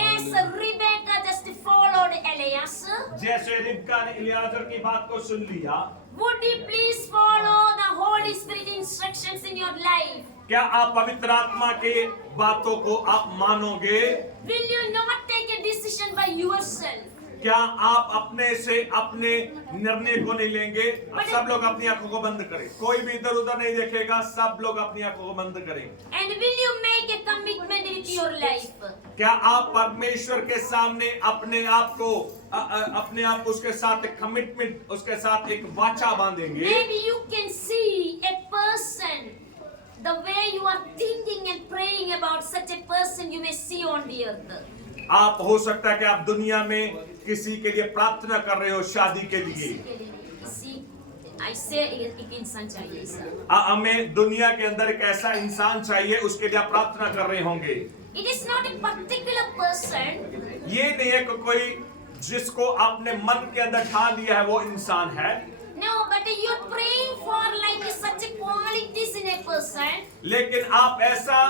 As Rebecca just followed Eliezer, जैसे रिबका ने इलियाजर की बात को सुन लिया, would you please follow the Holy Spirit instructions in your life? क्या आप पवित्र आत्मा के बातों को आप मानोगे? Will you not take a decision by yourself? क्या आप अपने से अपने निर्णय को नहीं लेंगे? सब लोग अपनी आंखों को बंद करें, कोई भी इधर उधर नहीं देखेगा, सब लोग अपनी आंखों को बंद करें। And will you make a commitment with your life? क्या आप परमेश्वर के सामने अपने आप उसके साथ एक कमिटमेंट, उसके साथ एक वाचा बांधेंगे? Maybe you can see a person, the way you are thinking and praying about such a person you may see on the earth. आप हो सकता है कि आप दुनिया में किसी के लिए प्रार्थना कर रहे हो शादी के लिए। ऐसे एक इंसान चाहिए सर। हमें दुनिया के अंदर एक ऐसा इंसान चाहिए, उसके लिए आप प्रार्थना कर रहे होंगे। It is not a particular person. ये नहीं है कि कोई जिसको आपने मन के अंदर ठान लिया है वो इंसान है, No, but you're praying for like such a qualities in a person. लेकिन आप ऐसा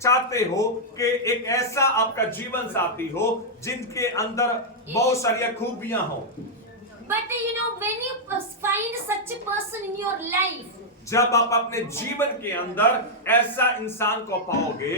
चाहते हो कि एक ऐसा आपका जीवन साथी हो जिनके अंदर बहुत सारी खूबियां हो। But when you find such a person in your life, जब आप अपने जीवन के अंदर ऐसा इंसान को पाओगे,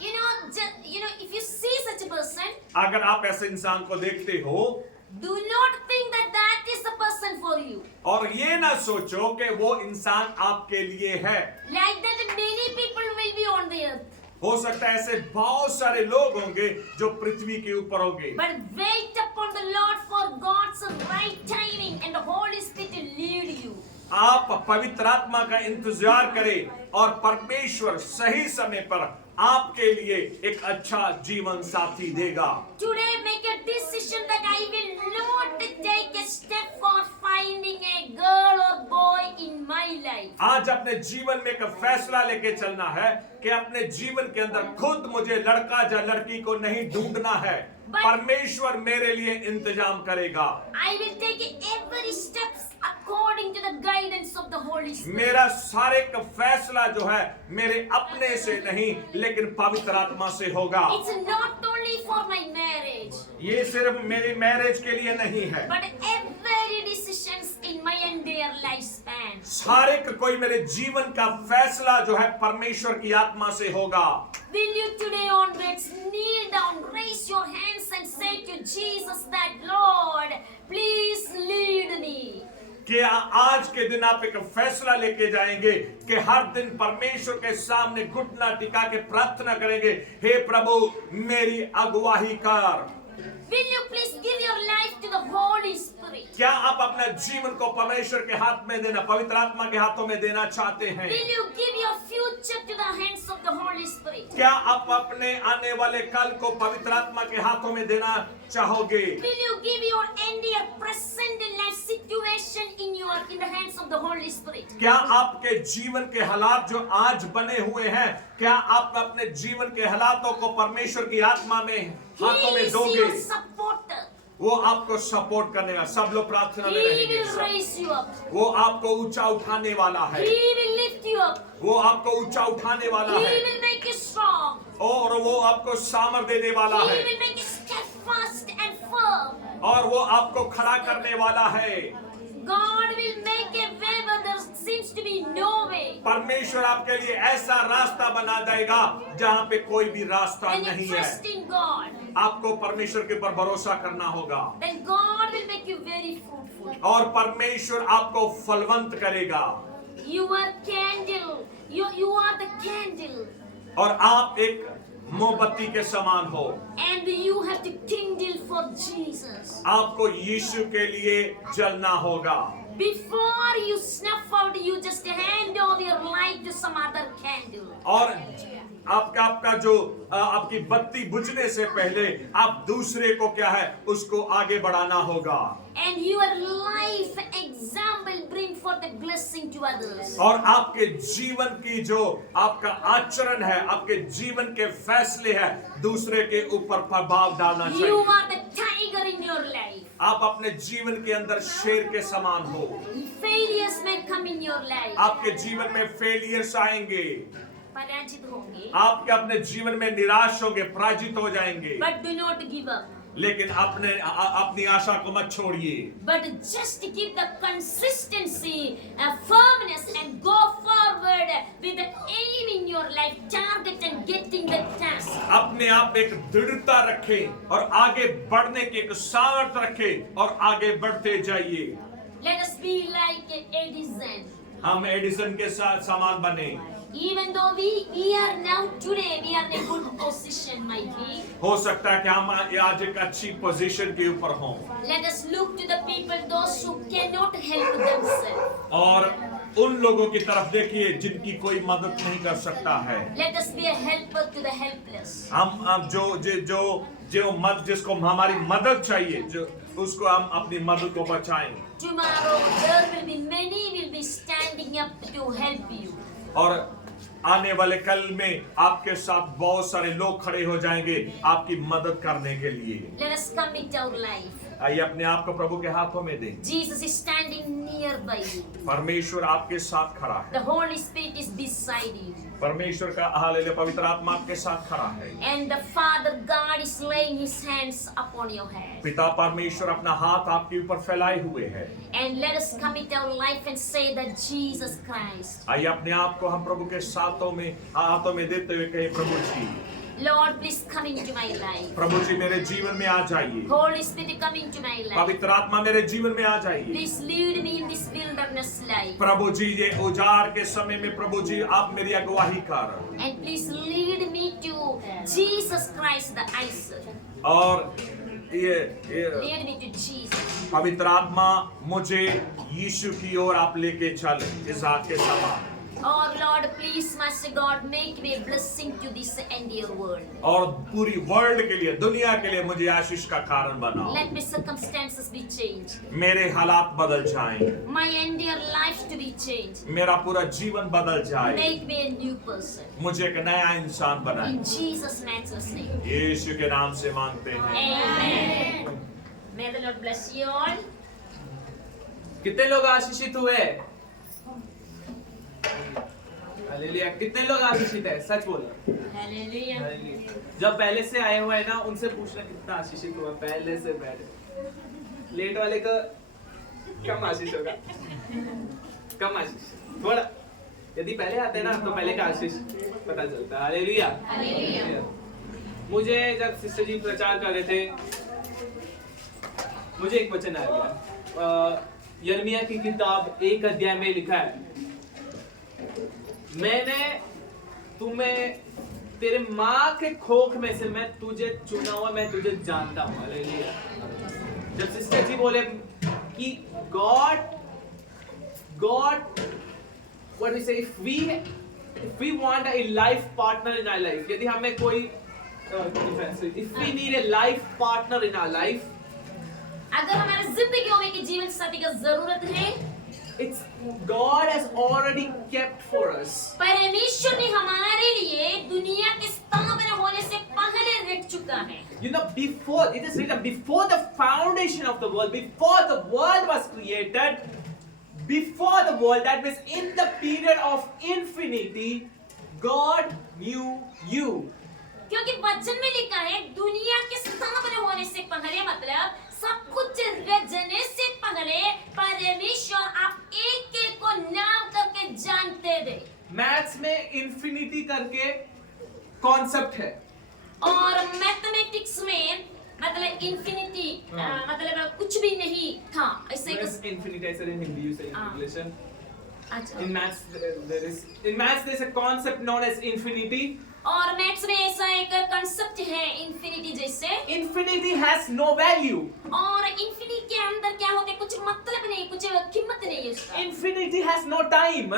if you see such a person, अगर आप ऐसे इंसान को देखते हो, do not think that that is the person for you. और ये ना सोचो कि वो इंसान आपके लिए है। Like that, many people will be on the earth. हो सकता है ऐसे बहुत सारे लोग होंगे जो पृथ्वी के ऊपर होंगे, But wait upon the Lord for God's right timing and the Holy Spirit to lead you. आप पवित्र आत्मा का इंतजार करें और परमेश्वर सही समय पर आपके लिए एक अच्छा जीवन साथी देगा। Today make a decision that I will not take a step for finding a girl or boy in my life. आज अपने जीवन में एक फैसला लेके चलना है कि अपने जीवन के अंदर खुद मुझे लड़का या लड़की को नहीं ढूंढना है, परमेश्वर मेरे लिए इंतजाम करेगा। I will take every steps according to the guidance of the Holy Spirit. मेरा सारे का फैसला जो है मेरे अपने से नहीं लेकिन पवित्र आत्मा से होगा। It's not only for my marriage, ये सिर्फ मेरी मैरिज के लिए नहीं है, but every decisions in my entire lifespan. सारे का कोई मेरे जीवन का फैसला जो है परमेश्वर की आत्मा से होगा। Will you today onwards kneel down, raise your hands and say to Jesus that, Lord, please lead me. क्या आज के दिन आप एक फैसला लेके जाएंगे कि हर दिन परमेश्वर के सामने घुटना टिका के प्रार्थना करेंगे, हे प्रभु मेरी अगुवाही कर। Will you please give your life to the Holy Spirit? क्या आप अपना जीवन को परमेश्वर के हाथ में देना, पवित्र आत्मा के हाथों में देना चाहते हैं? Will you give your future to the hands of the Holy Spirit? क्या आप अपने आने वाले कल को पवित्र आत्मा के हाथों में देना चाहोगे? Will you give your entire present life situation in the hands of the Holy Spirit? क्या आपके जीवन के हालात जो आज बने हुए हैं, क्या आप अपने जीवन के हालातों को परमेश्वर की आत्मा में हाथों He में is दोगे? your supporter. वो आपको सपोर्ट करने वाला, सब लोग प्रार्थना He में रहेंगे। will raise you up. वो आपको ऊंचा उठाने वाला है, He will lift you up. वो आपको ऊंचा उठाने वाला He है will make you strong. और वो आपको सामर्थ देने वाला He है will make you steadfast and firm. और वो आपको खड़ा करने वाला है। God will make a way where there seems to be no way. परमेश्वर आपके लिए ऐसा रास्ता बना देगा जहाँ पे कोई भी रास्ता When नहीं you है। trust in God, आपको परमेश्वर के ऊपर भरोसा करना होगा then God will make you very fruitful. और परमेश्वर आपको फलवंत करेगा You are candle. You are the candle. और आप एक मोमबत्ती के समान हो। And you have to kindle for Jesus. आपको यीशु के लिए जलना होगा। Before you snuff out, you just hand over your light to some other candle. और आपका जो आपकी बत्ती बुझने से पहले आप दूसरे को क्या है उसको आगे बढ़ाना होगा। And your life example bring for the blessing to others. और आपके जीवन की जो आपका आचरण है, आपके जीवन के फैसले हैं, दूसरे के ऊपर प्रभाव डालना You चाहिए। are the tiger in your life. आप अपने जीवन के अंदर शेर के समान हो। Failures may come in your life. आपके जीवन में फेलियर्स आएंगे, पराजित होंगे. आपके अपने जीवन में निराश होंगे, पराजित हो जाएंगे, But do not give up. लेकिन अपनी आशा को मत छोड़िए। But just keep the consistency, firmness, and go forward with the aim in your life, target and getting the task. अपने आप एक दृढ़ता रखें और आगे बढ़ने की एक सामर्थ्य रखें और आगे बढ़ते जाइए। Let us be like Edison. हम एडिसन के साथ समान बने। Even though we are now today, we are in a good position, my king. हो सकता है कि हम आज एक अच्छी पोजीशन के ऊपर हों Let us look to the people, those who cannot help themselves. और उन लोगों की तरफ देखिए जिनकी कोई मदद नहीं कर सकता है। Let us be a helper to the helpless. हम जो जिसको हमारी मदद चाहिए, जो उसको हम अपनी मदद को बचाएंगे। Tomorrow there will be many will be standing up to help you. और आने वाले कल में आपके साथ बहुत सारे लोग खड़े हो जाएंगे आपकी मदद करने के लिए। Let us commit our life. आइए अपने आप को प्रभु के हाथों में दें। Jesus is standing nearby you. परमेश्वर आपके साथ खड़ा है। The Holy Spirit is beside you. परमेश्वर का हालेलुया, पवित्र आत्मा आपके साथ खड़ा है। And the Father God is laying His hands upon your head. पिता परमेश्वर अपना हाथ आपके ऊपर फैलाए हुए है। And let us commit our life and say that Jesus Christ. आइए अपने आप को हम प्रभु के हाथों में देते हुए कहें, प्रभु जी, Lord, please come into my life. प्रभु जी मेरे जीवन में आ जाइए। Holy Spirit, come into my life. पवित्र आत्मा मेरे जीवन में आ जाइए। Please lead me in this wilderness life. प्रभु जी ये उजाड़ के समय में प्रभु जी आप मेरी अगुवाई कर। And please lead me to Jesus Christ the answer. और ये Lead me to Jesus. पवित्र आत्मा मुझे यीशु की ओर आप लेके चल, इज़हाक के समान। Oh Lord, please, Master God, make me a blessing to this entire world. और पूरी वर्ल्ड के लिए, दुनिया के लिए मुझे आशीष का कारण बनाओ। Let my circumstances be changed. मेरे हालात बदल जाएं, My entire life to be changed. मेरा पूरा जीवन बदल जाए, Make me a new person. मुझे एक नया इंसान बनाए। In Jesus' matchless name. यीशु के नाम से मांगते हैं। Amen. May the Lord bless you all. कितने लोग आशीषित हुए? हालेलुया। कितने लोग आशीषित है? सच बोलो। Hallelujah. हालेलुया। जब पहले से आए हुए हैं ना, उनसे पूछना कितना आशीषित हुआ पहले से पहले। लेट वाले का कम आशीष होगा, कम आशीष थोड़ा। यदि पहले आते हैं ना तो पहले का आशीष पता चलता है। हालेलुया। हालेलुया। मुझे जब सिस्टर जी प्रचार कर रहे थे, मुझे एक वचन आ गया। यिर्मयाह की किताब 1 अध्याय में लिखा है, मैंने तुम्हें तेरे माँ के खोख में से मैं तुझे चुना हुआ, मैं तुझे जानता हूँ। हालेलुया। जब सिस्टर जी बोले कि God, what we say, if we want a life partner in our life, यदि हमें कोई if we need a life partner in our life, अगर हमारे जिंदगियों में की जीवन साथी का जरूरत है, it's God has already kept for us. परमेश्वर ने हमारे लिए दुनिया के स्थापना होने से पहले रख चुका है। You know, before it is written, before the foundation of the world, before the world was created, before the world, that means in the period of infinity, God knew you. क्योंकि वचन में लिखा है दुनिया के स्थापना होने से पहले, मतलब सब कुछ रचने से पहले परमेश्वर आप एक एक को नाम करके जानते थे। मैथ्स में इंफिनिटी करके कॉन्सेप्ट है, और मैथमेटिक्स में मतलब इंफिनिटी मतलब कुछ भी नहीं था ऐसे कुछ। infinity I said in Hindi, you say in English. अच्छा। In maths there is a concept known as infinity. और मैथ्स में ऐसा एक कांसेप्ट है इंफिनिटी जैसे। Infinity has no value. और इंफिनिटी के अंदर क्या होता है, कुछ मतलब नहीं, कुछ कीमत नहीं है उसका। Infinity has no time.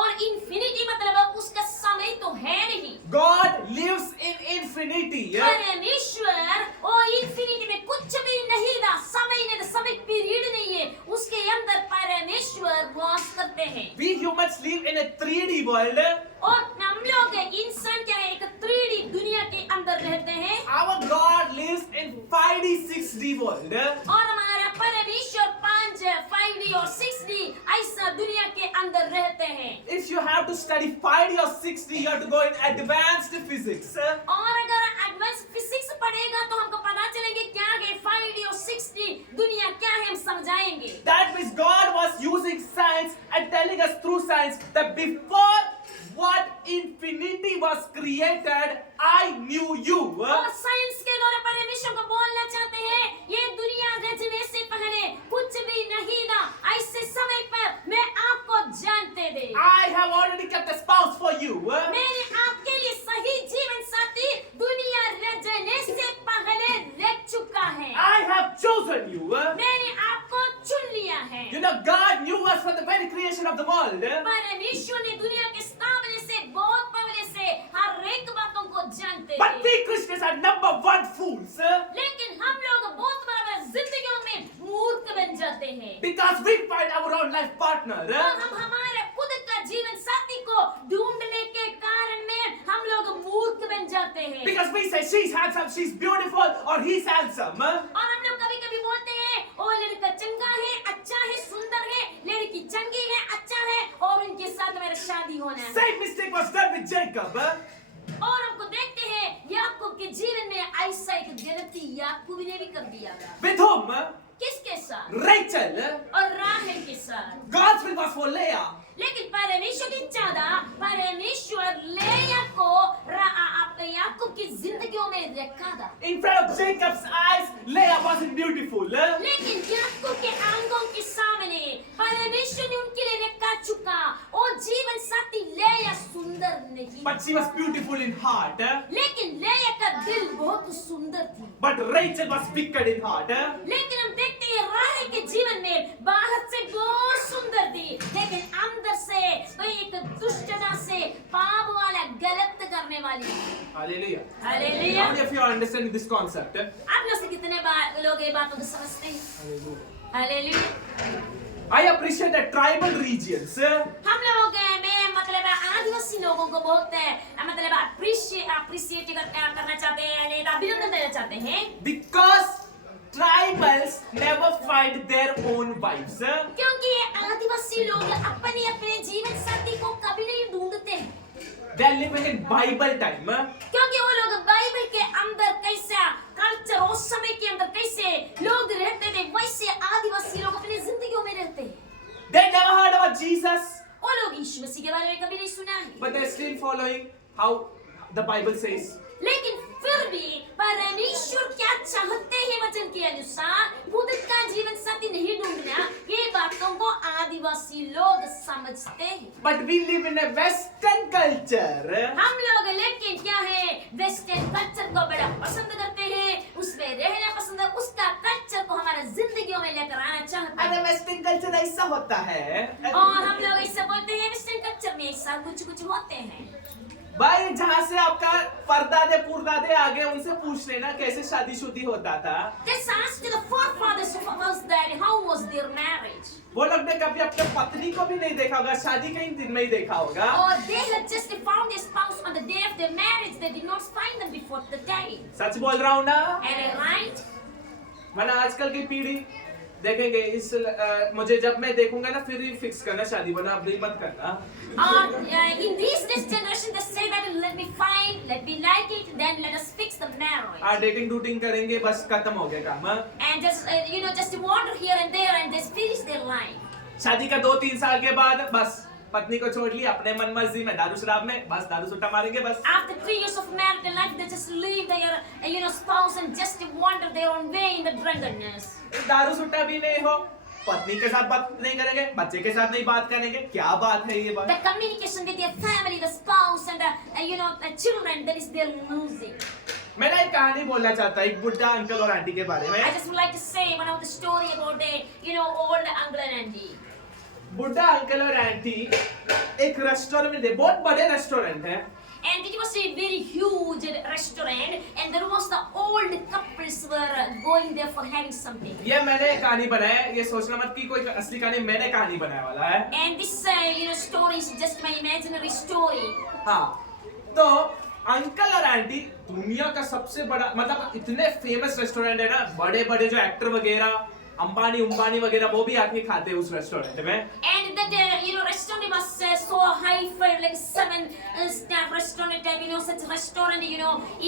और इंफिनिटी मतलब उसका समय तो है नहीं। God lives in infinity. परमेश्वर वो इंफिनिटी में कुछ भी नहीं था, समय नहीं था, समय पीरियड नहीं है, उसके अंदर परमेश्वर वास करते हैं। We humans live in a 3D world. और हम लोग इंसान क्या है, एक 3D दुनिया के अंदर रहते हैं। Our God lives in 5D 6D world. और हमारा परमेश्वर 5, 5D और 6D ऐसा दुनिया के अंदर रहते हैं। If you have to study 5D or 6D, you have to go in advanced physics. और अगर एडवांस फिजिक्स पढ़ेगा तो हमको पता चलेंगे क्या है 5D और 6D दुनिया क्या है, हम समझाएंगे। That means God was using science and telling us through science that before what infinity was created, I knew you. और साइंस के द्वारा परमेश्वर को बोलना चाहते हैं, ये दुनिया रचने से पहले कुछ भी नहीं था, ऐसे समय पर मैं आपको जानते थे। I have already kept a spouse for you. मैंने आपके लिए सही जीवन साथी दुनिया रचने से पहले रख चुका है। I have chosen you. मैंने आपको चुन लिया है। You know, God knew us from the very creation of the world. परमेश्वर ने दुनिया के स्थापने से बहुत पहले से हर एक बातों को जानते But थे। we Christians are number one fools लेकिन हम लोग बहुत बड़ा जिंदगियों में मूर्ख बन जाते हैं because we find our own life partner. और हम हमारे खुद का जीवन साथी को ढूंढने के कारण में हम लोग मूर्ख बन जाते हैं Because we say she's handsome, she's beautiful, or he's handsome. और हम लोग कभी कभी बोलते हैं ओ लड़का चंगा है, अच्छा है, सुंदर है, लड़की चंगी है, अच्छा है और उनके साथ मेरा शादी होना है Same mistake was done with Jacob. और हमको देखते हैं याकूब के जीवन में ऐसा एक गलती याकूब ने भी कर दिया With whom? किसके साथ Rachel. और राहेल के साथ God's will was for Leah. लेकिन परमेश्वर की इच्छा परमेश्वर लेया को आपके याकूब की जिंदगियों में रखा था In front of Jacob's eyes, Leah wasn't beautiful. लेकिन याकूब के आंगों के सामने परमेश्वर ने उनके लिए रखा चुका और जीवन साथी लेया सुंदर नहीं But she was beautiful in heart. लेकिन लेया का दिल बहुत सुंदर थी But Rachel was wicked in heart. लेकिन हम देखते हैं राहेल के जीवन में बाहर से बहुत सुंदर थी लेकिन अंदर से कोई एक दुष्टता से पाप वाला गलत करने वाली Hallelujah. Hallelujah How many of you are understanding this concept? आप लोग से कितने लोग ये बातों को समझते हैं hallelujah I appreciate the tribal regions. हम लोग में मतलब आदिवासी लोगों को बहुत मतलब अप्रिशिएट करना चाहते हैं अभिनंदन देना चाहते हैं Because tribals never find their own wives. क्योंकि आदिवासी लोग अपने अपने जीवन साथी को कभी नहीं ढूंढते They are living in Bible time. क्योंकि वो लोग बाइबल के अंदर कैसा कल्चर उस समय के अंदर कैसे लोग रहते थे वैसे आदिवासी लोग अपनी जिंदगियों में रहते हैं They never heard about Jesus, वो लोग यीशु मसीह के बारे में कभी नहीं सुना है but they're still following how the Bible says. लेकिन फिर भी परमेश्वर क्या चाहते हैं वचन के अनुसार खुद का जीवन साथी नहीं ढूंढना ये बातों को आदिवासी लोग समझते हैं But we live in a Western culture. हम लोग लेकिन क्या है वेस्टर्न कल्चर को बड़ा पसंद करते हैं उसमें रहना पसंद है उसका कल्चर को हमारे जिंदगियों में लेकर आना चाहते अरे हैं वेस्टर्न कल्चर ऐसा होता है और हम लोग ऐसा बोलते हैं वेस्टर्न कल्चर में ऐसा कुछ होते हैं भाई जहाँ से आपका परदादे पुरदादे आगे उनसे पूछ लेना कैसे शादीशुदी होता था Just ask the forefathers of us that how was their marriage वो लोग ने कभी अपने पत्नी को भी नहीं देखा होगा शादी कहीं दिन में ही देखा होगा or they had just found their spouse on the day of their marriage they did not find them before the day सच बोल रहा हूँ ना am I right वरना आजकल की पीढ़ी देखेंगे इस मुझे जब मैं देखूंगा ना फिर ही फिक्स करना शादी वरना अभी मत करना in this generation they say that let me find let me like it then let us fix the marriage dating डूटिंग करेंगे बस खत्म हो गया काम and just just wander here and there and just finish their life शादी का 2-3 साल के बाद बस पत्नी को छोड़ लिया अपने मन मर्जी में दारू शराब में बस दारू सुट्टा मारेंगे बस after 3 years of married life they just leave their spouse and just wander their own way in the drunkenness दारू सुट्टा भी नहीं हो पत्नी के साथ बात नहीं करेंगे बच्चे के साथ नहीं बात करेंगे क्या बात है ये बात the communication with their family the spouse and the children that is they're losing मैं ना एक कहानी बोलना चाहता हूँ एक बुढ़ा अंकल और आंटी के बारे में I just would like to say one of the story about the old uncle and auntie बुढ़ा अंकल और आंटी एक रेस्टोरेंट में थे बहुत बड़े रेस्टोरेंट है and it was a very huge restaurant and there was the old couples were going there for having something ये मैंने कहानी बनाया है ये सोचना मत कि कोई असली कहानी मैंने कहानी बनाने वाला है and this story is just my imaginary story हाँ तो अंकल और आंटी दुनिया का सबसे बड़ा मतलब इतने फेमस रेस्टोरेंट है ना बड़े बड़े जो एक्टर वगैरह अंबानी वगैरह वो भी आके खाते हैं उस रेस्टोरेंट में and that restaurant was so high for like 7-star restaurant type such restaurant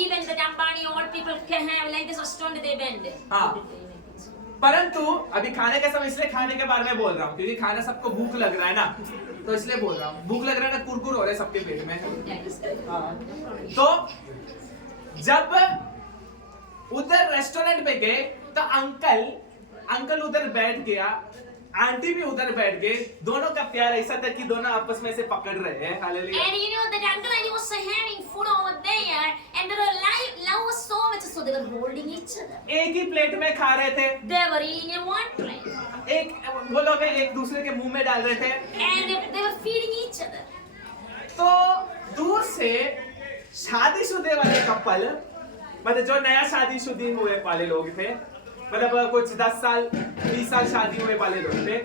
even the Ambani old people can have like this restaurant they went हाँ परंतु अभी खाने का समय इसलिए खाने के बारे में बोल रहा हूँ क्योंकि खाना सबको भूख लग रहा है ना तो इसलिए बोल रहा हूँ भूख लग रहा है ना कुरकुर हो रहे हैं सबके पेट में हाँ तो जब उधर रेस्टोरेंट में गए तो अंकल उधर बैठ गया आंटी भी उधर बैठ गए दोनों का प्यार ऐसा था कि दोनों आपस में से पकड़ रहे हैं hallelujah and that uncle and he was having food over there and their love was so much so they were holding each other एक ही प्लेट में खा रहे थे they were eating in one plate एक वो लोग एक दूसरे के मुंह में डाल रहे थे and they were feeding each other तो दूर से शादीशुदे वाले कपल मतलब जो नया शादी हुए वाले लोग थे, मतलब कुछ 10 साल 20 साल शादी हुए वाले लोग थे,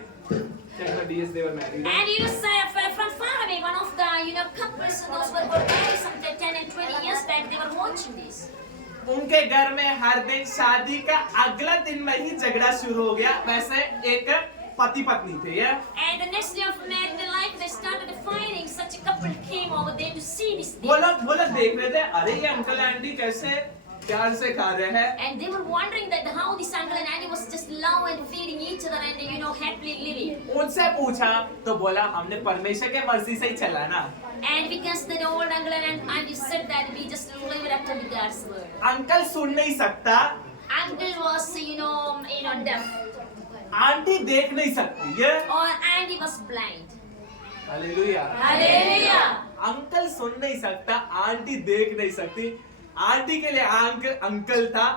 they were married. And you know, from far away, one of the couples, those who were married some 10 and 20 years back, they were watching this. उनके घर में हर दिन शादी का अगला दिन में ही झगड़ा शुरू हो गया। वैसे एक पति पत्नी थे ये। And the next day of married life, they started fighting. Such a couple came over there to see this thing. वो लोग देख रहे थे, अरे ये अंकल आंटी कैसे प्यार से खा रहे हैं। And they were wondering that how this uncle and auntie was just love and feeding each other and happily living. उनसे पूछा तो बोला हमने परमेश्वर के मर्जी से ही चला ना। And because the old uncle and auntie said that we just live it up to God's word. Uncle सुन नहीं सकता, Uncle was deaf, आंटी देख नहीं सकती है। or auntie was blind. Hallelujah. Hallelujah. Uncle सुन नहीं सकता, आंटी देख नहीं सकती। आंटी के लिए आंख अंकल था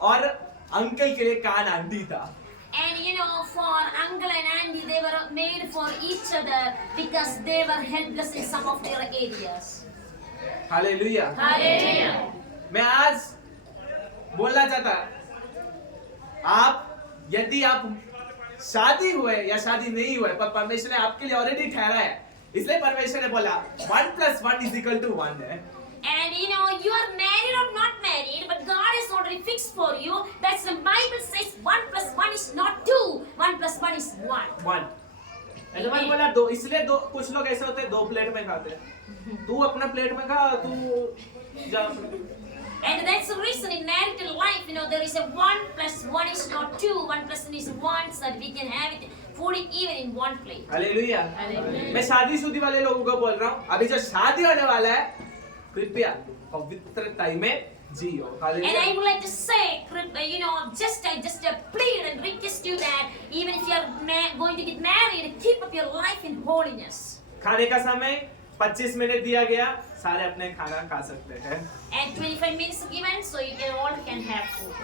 और अंकल के लिए कान आंटी था। And for uncle and auntie, they were made for each other because they were helpless in some of their areas. Hallelujah. Hallelujah. मैं आज बोलना चाहता, यदि आप शादी हुए या शादी नहीं हुए, पर परमेश्वर ने आपके लिए ऑलरेडी ठहरा है, इसलिए परमेश्वर ने बोला 1 + 1 = 1 है। And you are married or not married, but God has already fixed for you. That's the Bible says 1 + 1 is not 2. 1 + 1 is 1. 1 ऐसे मैंने बोला 2, इसलिए 2 कुछ लोग ऐसे होते हैं 2 प्लेट में खाते हैं। तू अपना प्लेट में खा, तू जा। And that's the reason in marital life, there is a 1 + 1 is not 2. 1 + 1 is 1, so that we can have it, food it even in one plate. Hallelujah. Hallelujah. मैं शादीशुदा वाले लोगों को बोल रहा हूँ, अभी जो शादी होने वाला है, कृपया पवित्रता में जियो। And hallelujah. I would like to say, just plead and request you that even if you are going to get married, keep up your life in holiness. खाने का समय 25 मिनट दिया गया, सारे अपने खाना खा सकते हैं। And 25 minutes given, so you all can have food.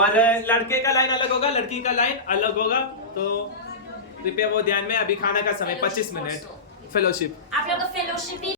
और लड़के का लाइन अलग होगा, लड़की का लाइन अलग होगा, तो कृपया वो ध्यान में। अभी खाना का समय 25 मिनट, फेलोशिप। आप लोग का fellowship भी